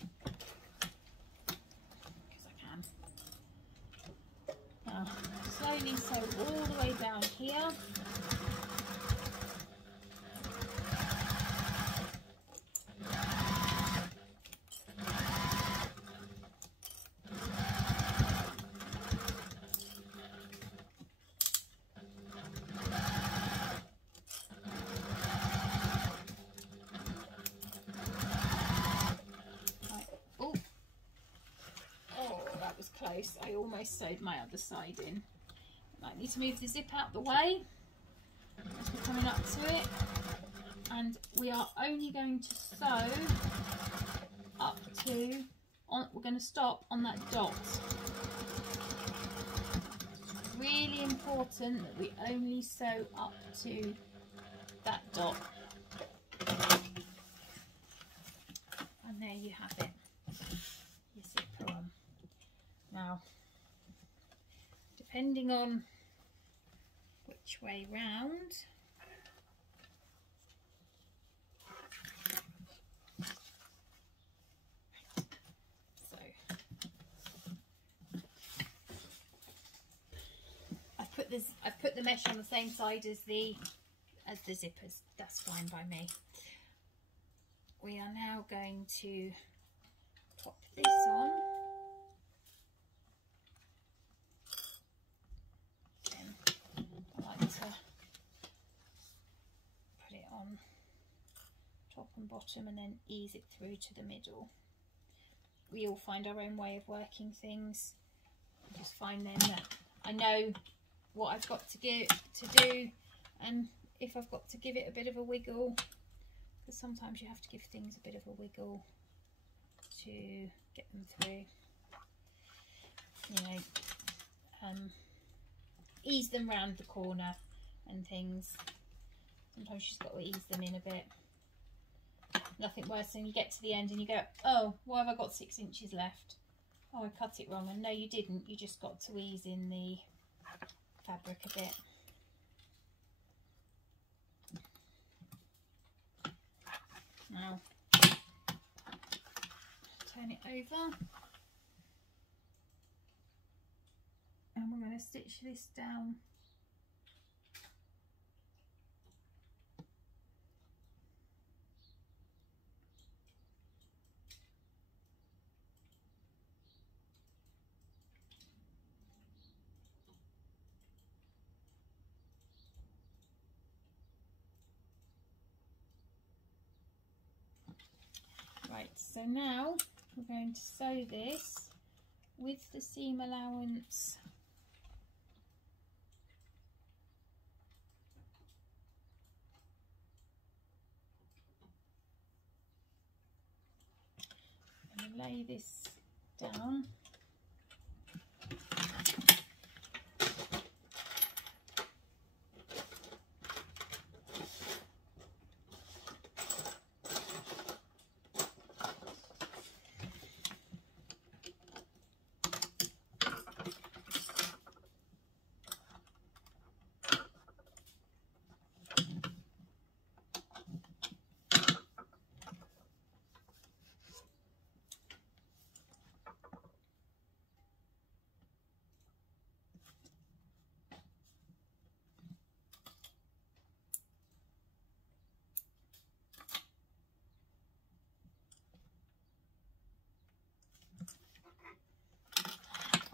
slowly sew all the way down here. Oh, that was close. I almost sewed my other side in. I need to move the zip out the way as we're coming up to it, and we are only going to sew up to, we're going to stop on that dot. It's really important that we only sew up to that dot. And there you have it, your zipper on. Now, depending on which way round, so I've put the mesh on the same side as the zippers. That's fine by me. We are now going to pop this on. And bottom, and then ease it through to the middle. We all find our own way of working things. I just find then that I know what I've got to do, and if I've got to give it a bit of a wiggle, because sometimes you have to give things a bit of a wiggle to get them through, you know, ease them round the corner and things. Sometimes you've just got to ease them in a bit. Nothing worse than you get to the end and you go, oh, why have I got 6 inches left? Oh, I cut it wrong, and no you didn't, you just got to ease in the fabric a bit. Now turn it over, and we're going to stitch this down. Right, so now we're going to sew this with the seam allowance and lay this down.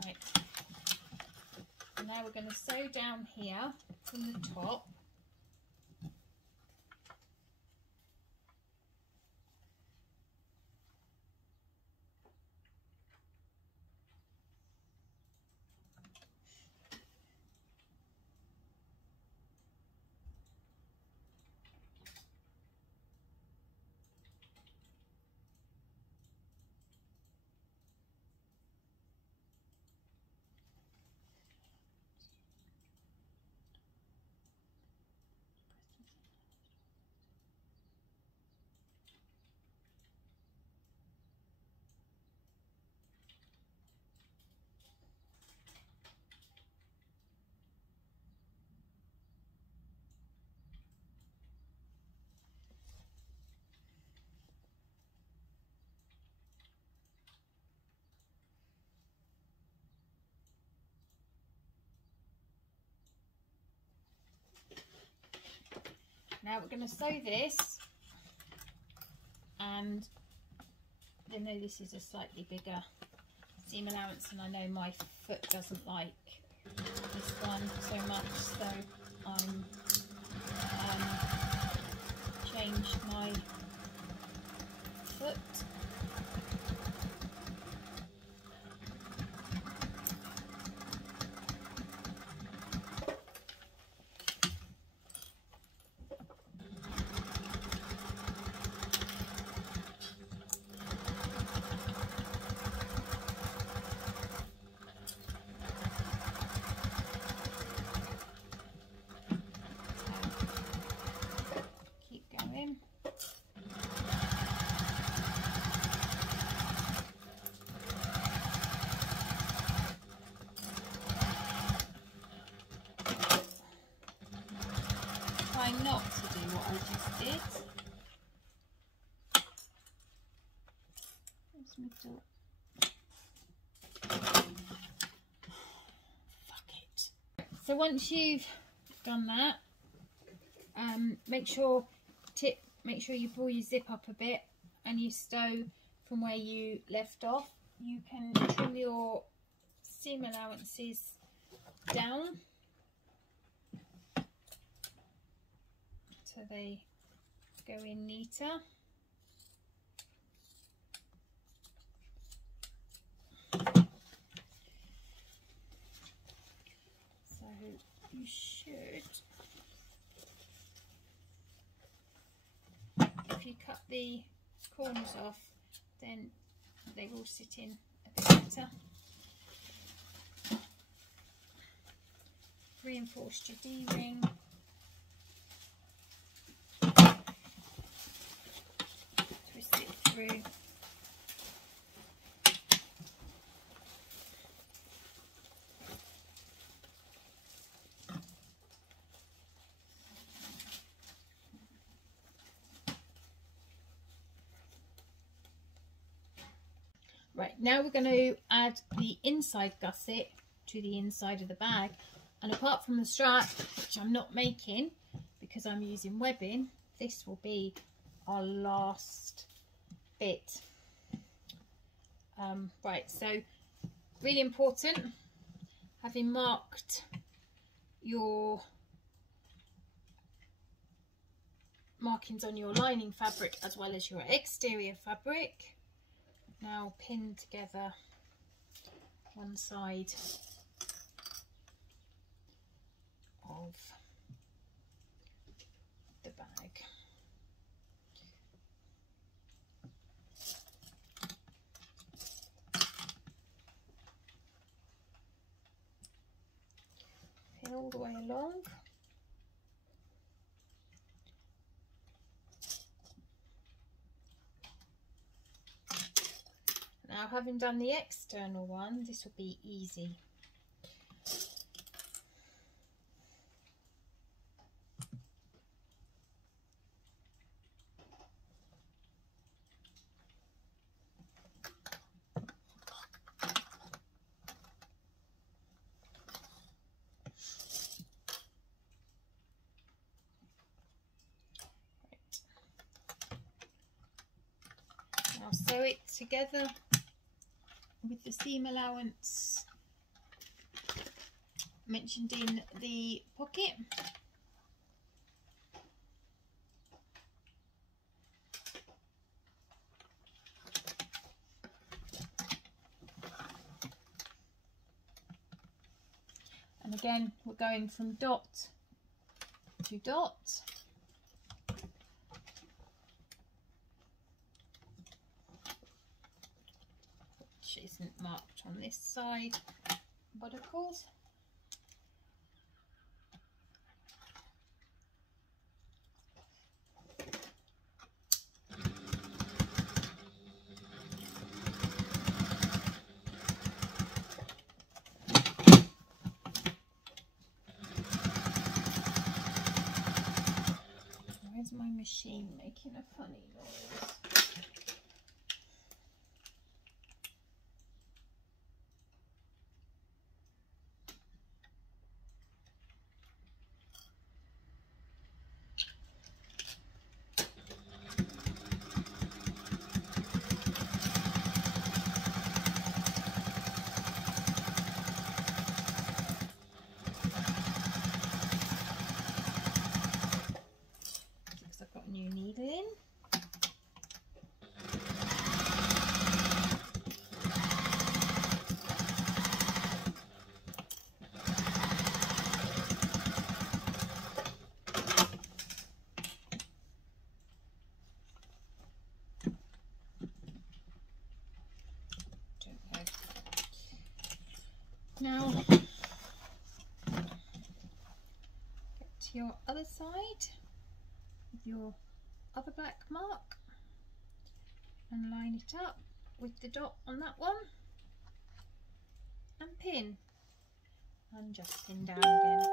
Right, and now we're going to sew down here from the top. Now we're going to sew this, and I know this is a slightly bigger seam allowance, and I know my foot doesn't like this one so much, so I'm changed my foot. Try not to do what I just did. Where's my dot? Fuck it. So once you've done that, make sure you pull your zip up a bit and you stow from where you left off. You can trim your seam allowances down so they go in neater. So you should, if you cut the corners off, then they will sit in a bit better. Reinforced your D-ring. Twist it through. Right, now we're going to add the inside gusset to the inside of the bag, and apart from the strap, which I'm not making because I'm using webbing, this will be our last bit. Right, so really important, having marked your markings on your lining fabric as well as your exterior fabric. Now pin together one side of the bag. Pin all the way along. Now, having done the external one, this will be easy. Right. Now sew it together with the seam allowance mentioned in the pocket. And again, we're going from dot to dot. Which isn't marked on this side, but of course. Where's my machine making a funny noise? New needle in. Now get to your other side with your other black mark and line it up with the dot on that one and pin and just pin down again.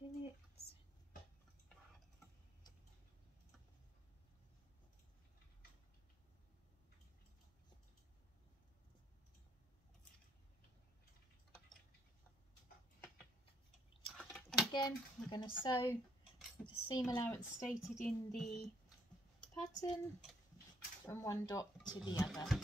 Pin it. And again, we're going to sew with the seam allowance stated in the pattern from one dot to the other.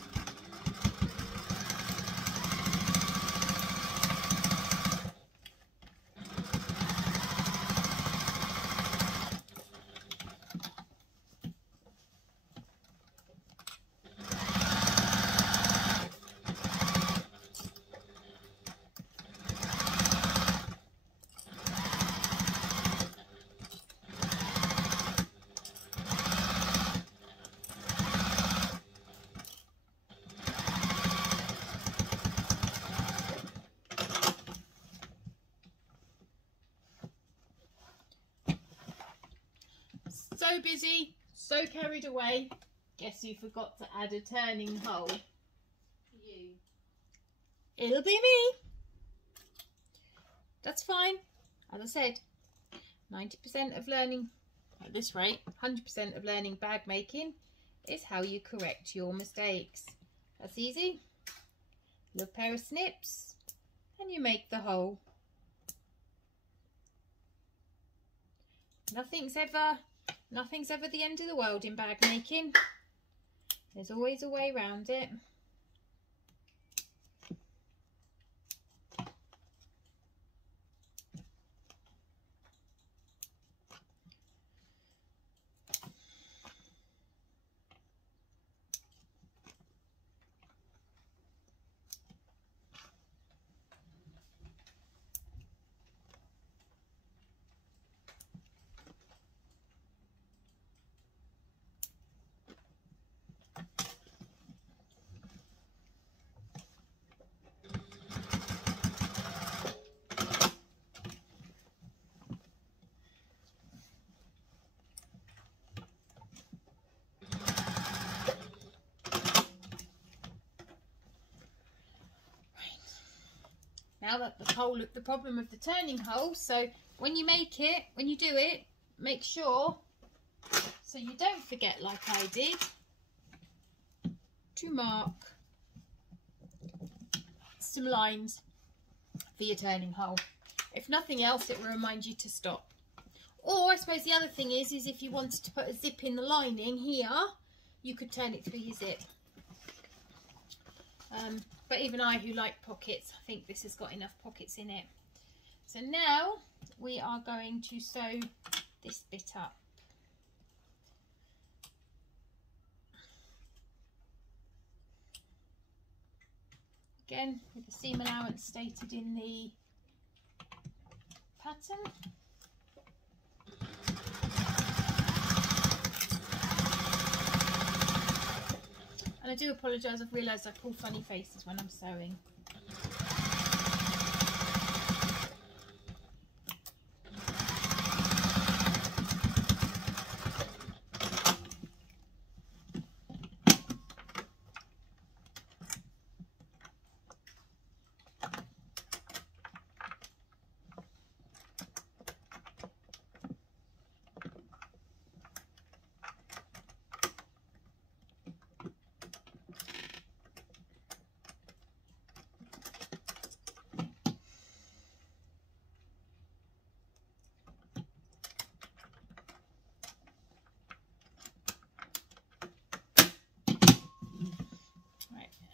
so busy, so carried away. Guess you forgot to add a turning hole. You. It'll be me. That's fine. As I said, 90% of learning, at this rate, 100% of learning bag making is how you correct your mistakes. That's easy. Little pair of snips and you make the hole. Nothing's ever the end of the world in bag making. There's always a way around it. Now that the problem of the turning hole, so when you make it, when you do it, make sure, so you don't forget like I did, to mark some lines for your turning hole. If nothing else, it will remind you to stop. Or I suppose the other thing is if you wanted to put a zip in the lining here, you could turn it through your zip. But even I, who like pockets, I think this has got enough pockets in it. So now we are going to sew this bit up. Again, with the seam allowance stated in the pattern. And I do apologise, I've realised I pull funny faces when I'm sewing.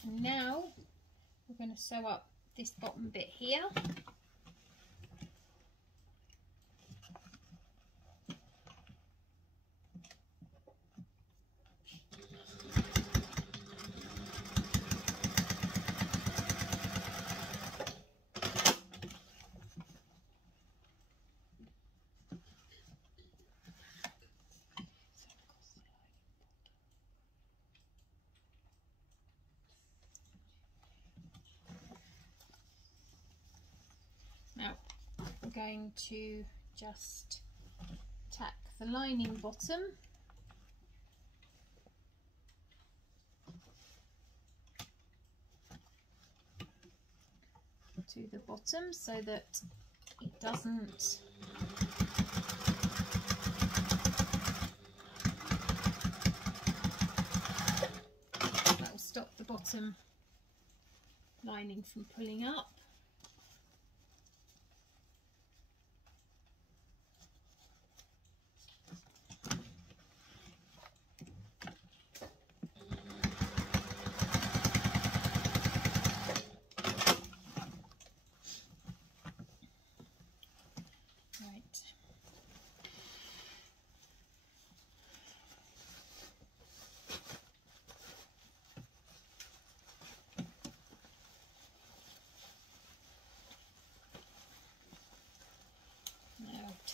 And now we're going to sew up this bottom bit here. Now we're going to just tack the lining bottom to the bottom so that it doesn't that will stop the bottom lining from pulling up.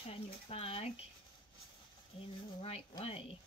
Turn your bag in the right way.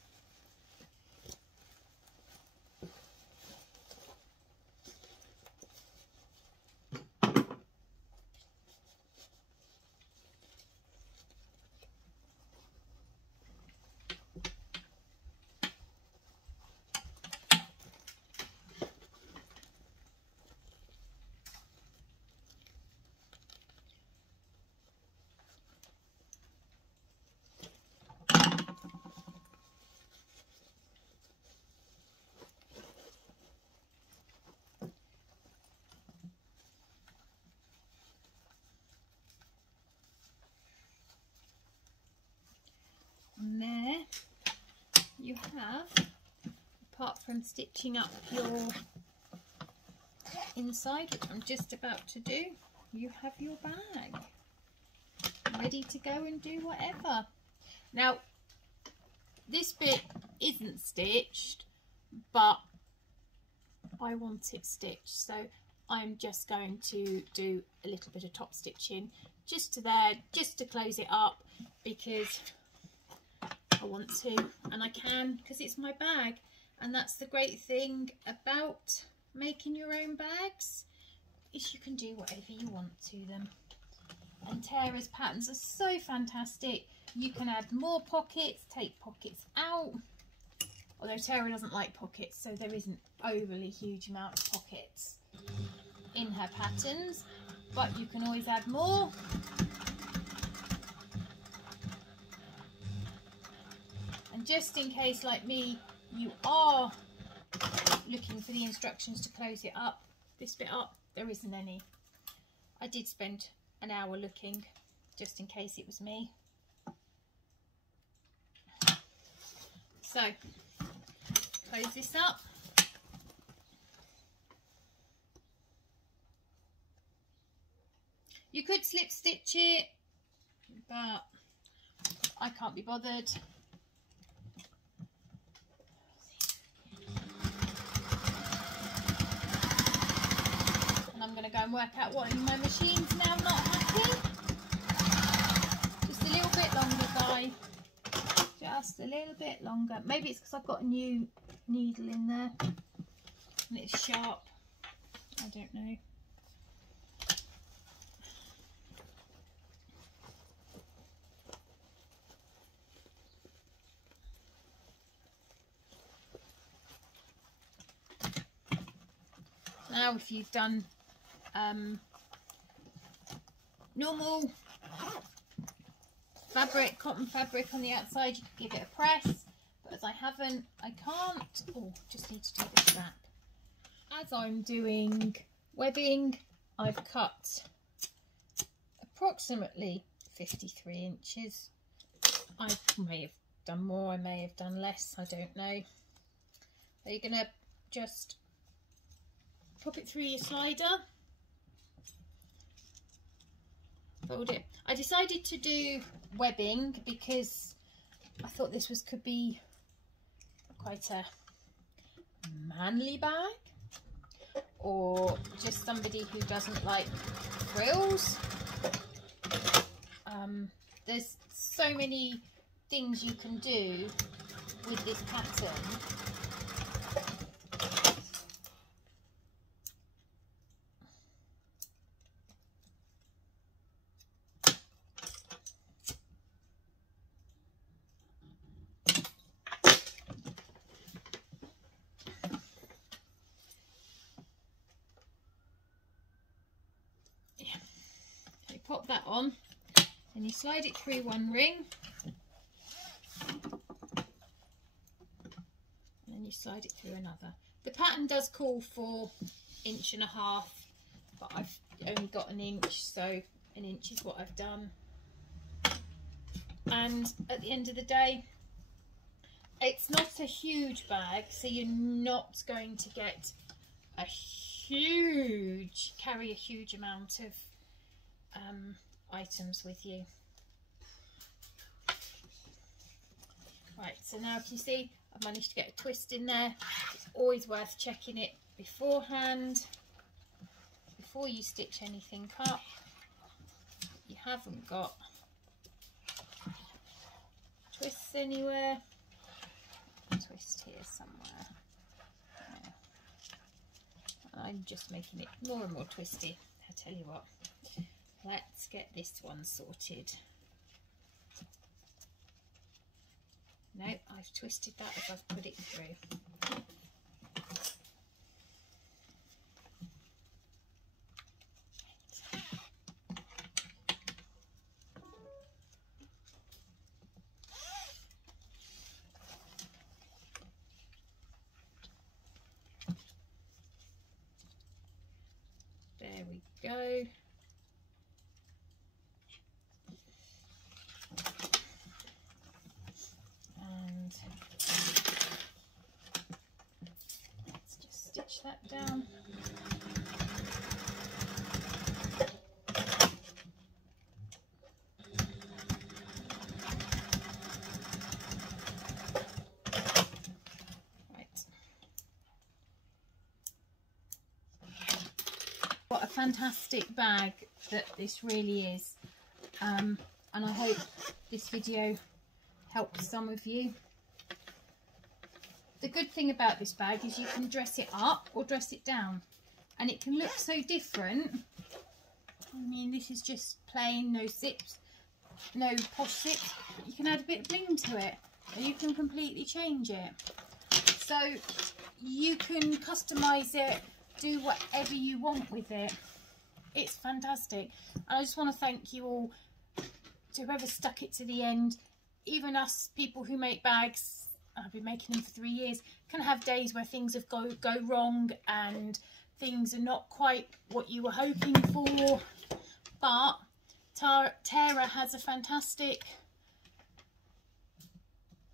apart from stitching up your inside, which I'm just about to do, you have your bag ready to go and do whatever. Now, this bit isn't stitched, but I want it stitched, so I'm just going to do a little bit of top stitching just to there, just to close it up, because I want to, and I can, because it's my bag. And that's the great thing about making your own bags, is you can do whatever you want to them. And Tara's patterns are so fantastic. You can add more pockets, take pockets out, although Tara doesn't like pockets, so there isn't overly huge amount of pockets in her patterns, but you can always add more. And just in case, like me, you are looking for the instructions to close it up, this bit up, there isn't any. I did spend an hour looking, just in case it was me. So, close this up. You could slip stitch it, but I can't be bothered. And I'm going to go and work out what in my machine's now not happy. Just a little bit longer, guys. Just a little bit longer. Maybe it's because I've got a new needle in there and it's sharp. I don't know. Now, if you've done normal fabric, cotton fabric on the outside, you can give it a press, but as I haven't, I can't. Oh, just need to do the strap. As I'm doing webbing, I've cut approximately 53 inches. I may have done more, I may have done less, I don't know. So you're going to just pop it through your slider, fold it. I decided to do webbing because I thought this could be quite a manly bag, or just somebody who doesn't like frills. There's so many things you can do with this pattern. Pop that on and you slide it through one ring and then you slide it through another. The pattern does call for 1.5 inches, but I've only got 1 inch, so 1 inch is what I've done. And at the end of the day, it's not a huge bag, so you're not going to get carry a huge amount of items with you. Right, so now if you see, I've managed to get a twist in there. It's always worth checking it beforehand, before you stitch anything up. You haven't got twists anywhere. Twist here somewhere. Yeah. I'm just making it more and more twisty. I tell you what. Let's get this one sorted. No, I've twisted that as I've put it through. There we go. push that down. What a fantastic bag that this really is, and I hope this video helps some of you. The good thing about this bag is you can dress it up or dress it down, and it can look so different. I mean, this is just plain, no zips, no posh zips, but you can add a bit of bling to it, and you can completely change it. So you can customise it, do whatever you want with it. It's fantastic. And I just want to thank you all, to whoever stuck it to the end. Even us people who make bags, I've been making them for 3 years, can have days where things have go wrong and things are not quite what you were hoping for. But Tara has a fantastic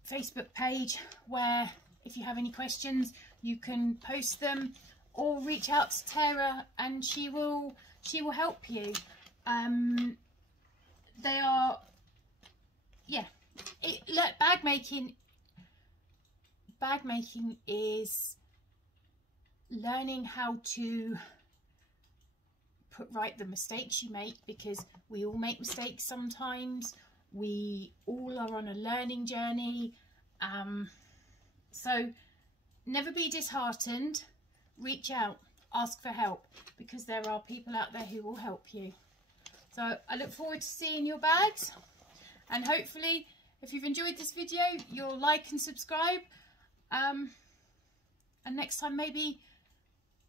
Facebook page where if you have any questions you can post them, or reach out to Tara and she will help you. They are, yeah, bag making is learning how to put right the mistakes you make, because we all make mistakes sometimes. We all are on a learning journey. So never be disheartened. Reach out, ask for help, because there are people out there who will help you. So I look forward to seeing your bags, and hopefully if you've enjoyed this video you'll like and subscribe, and next time maybe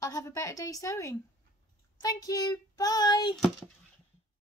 I'll have a better day sewing. Thank you, bye.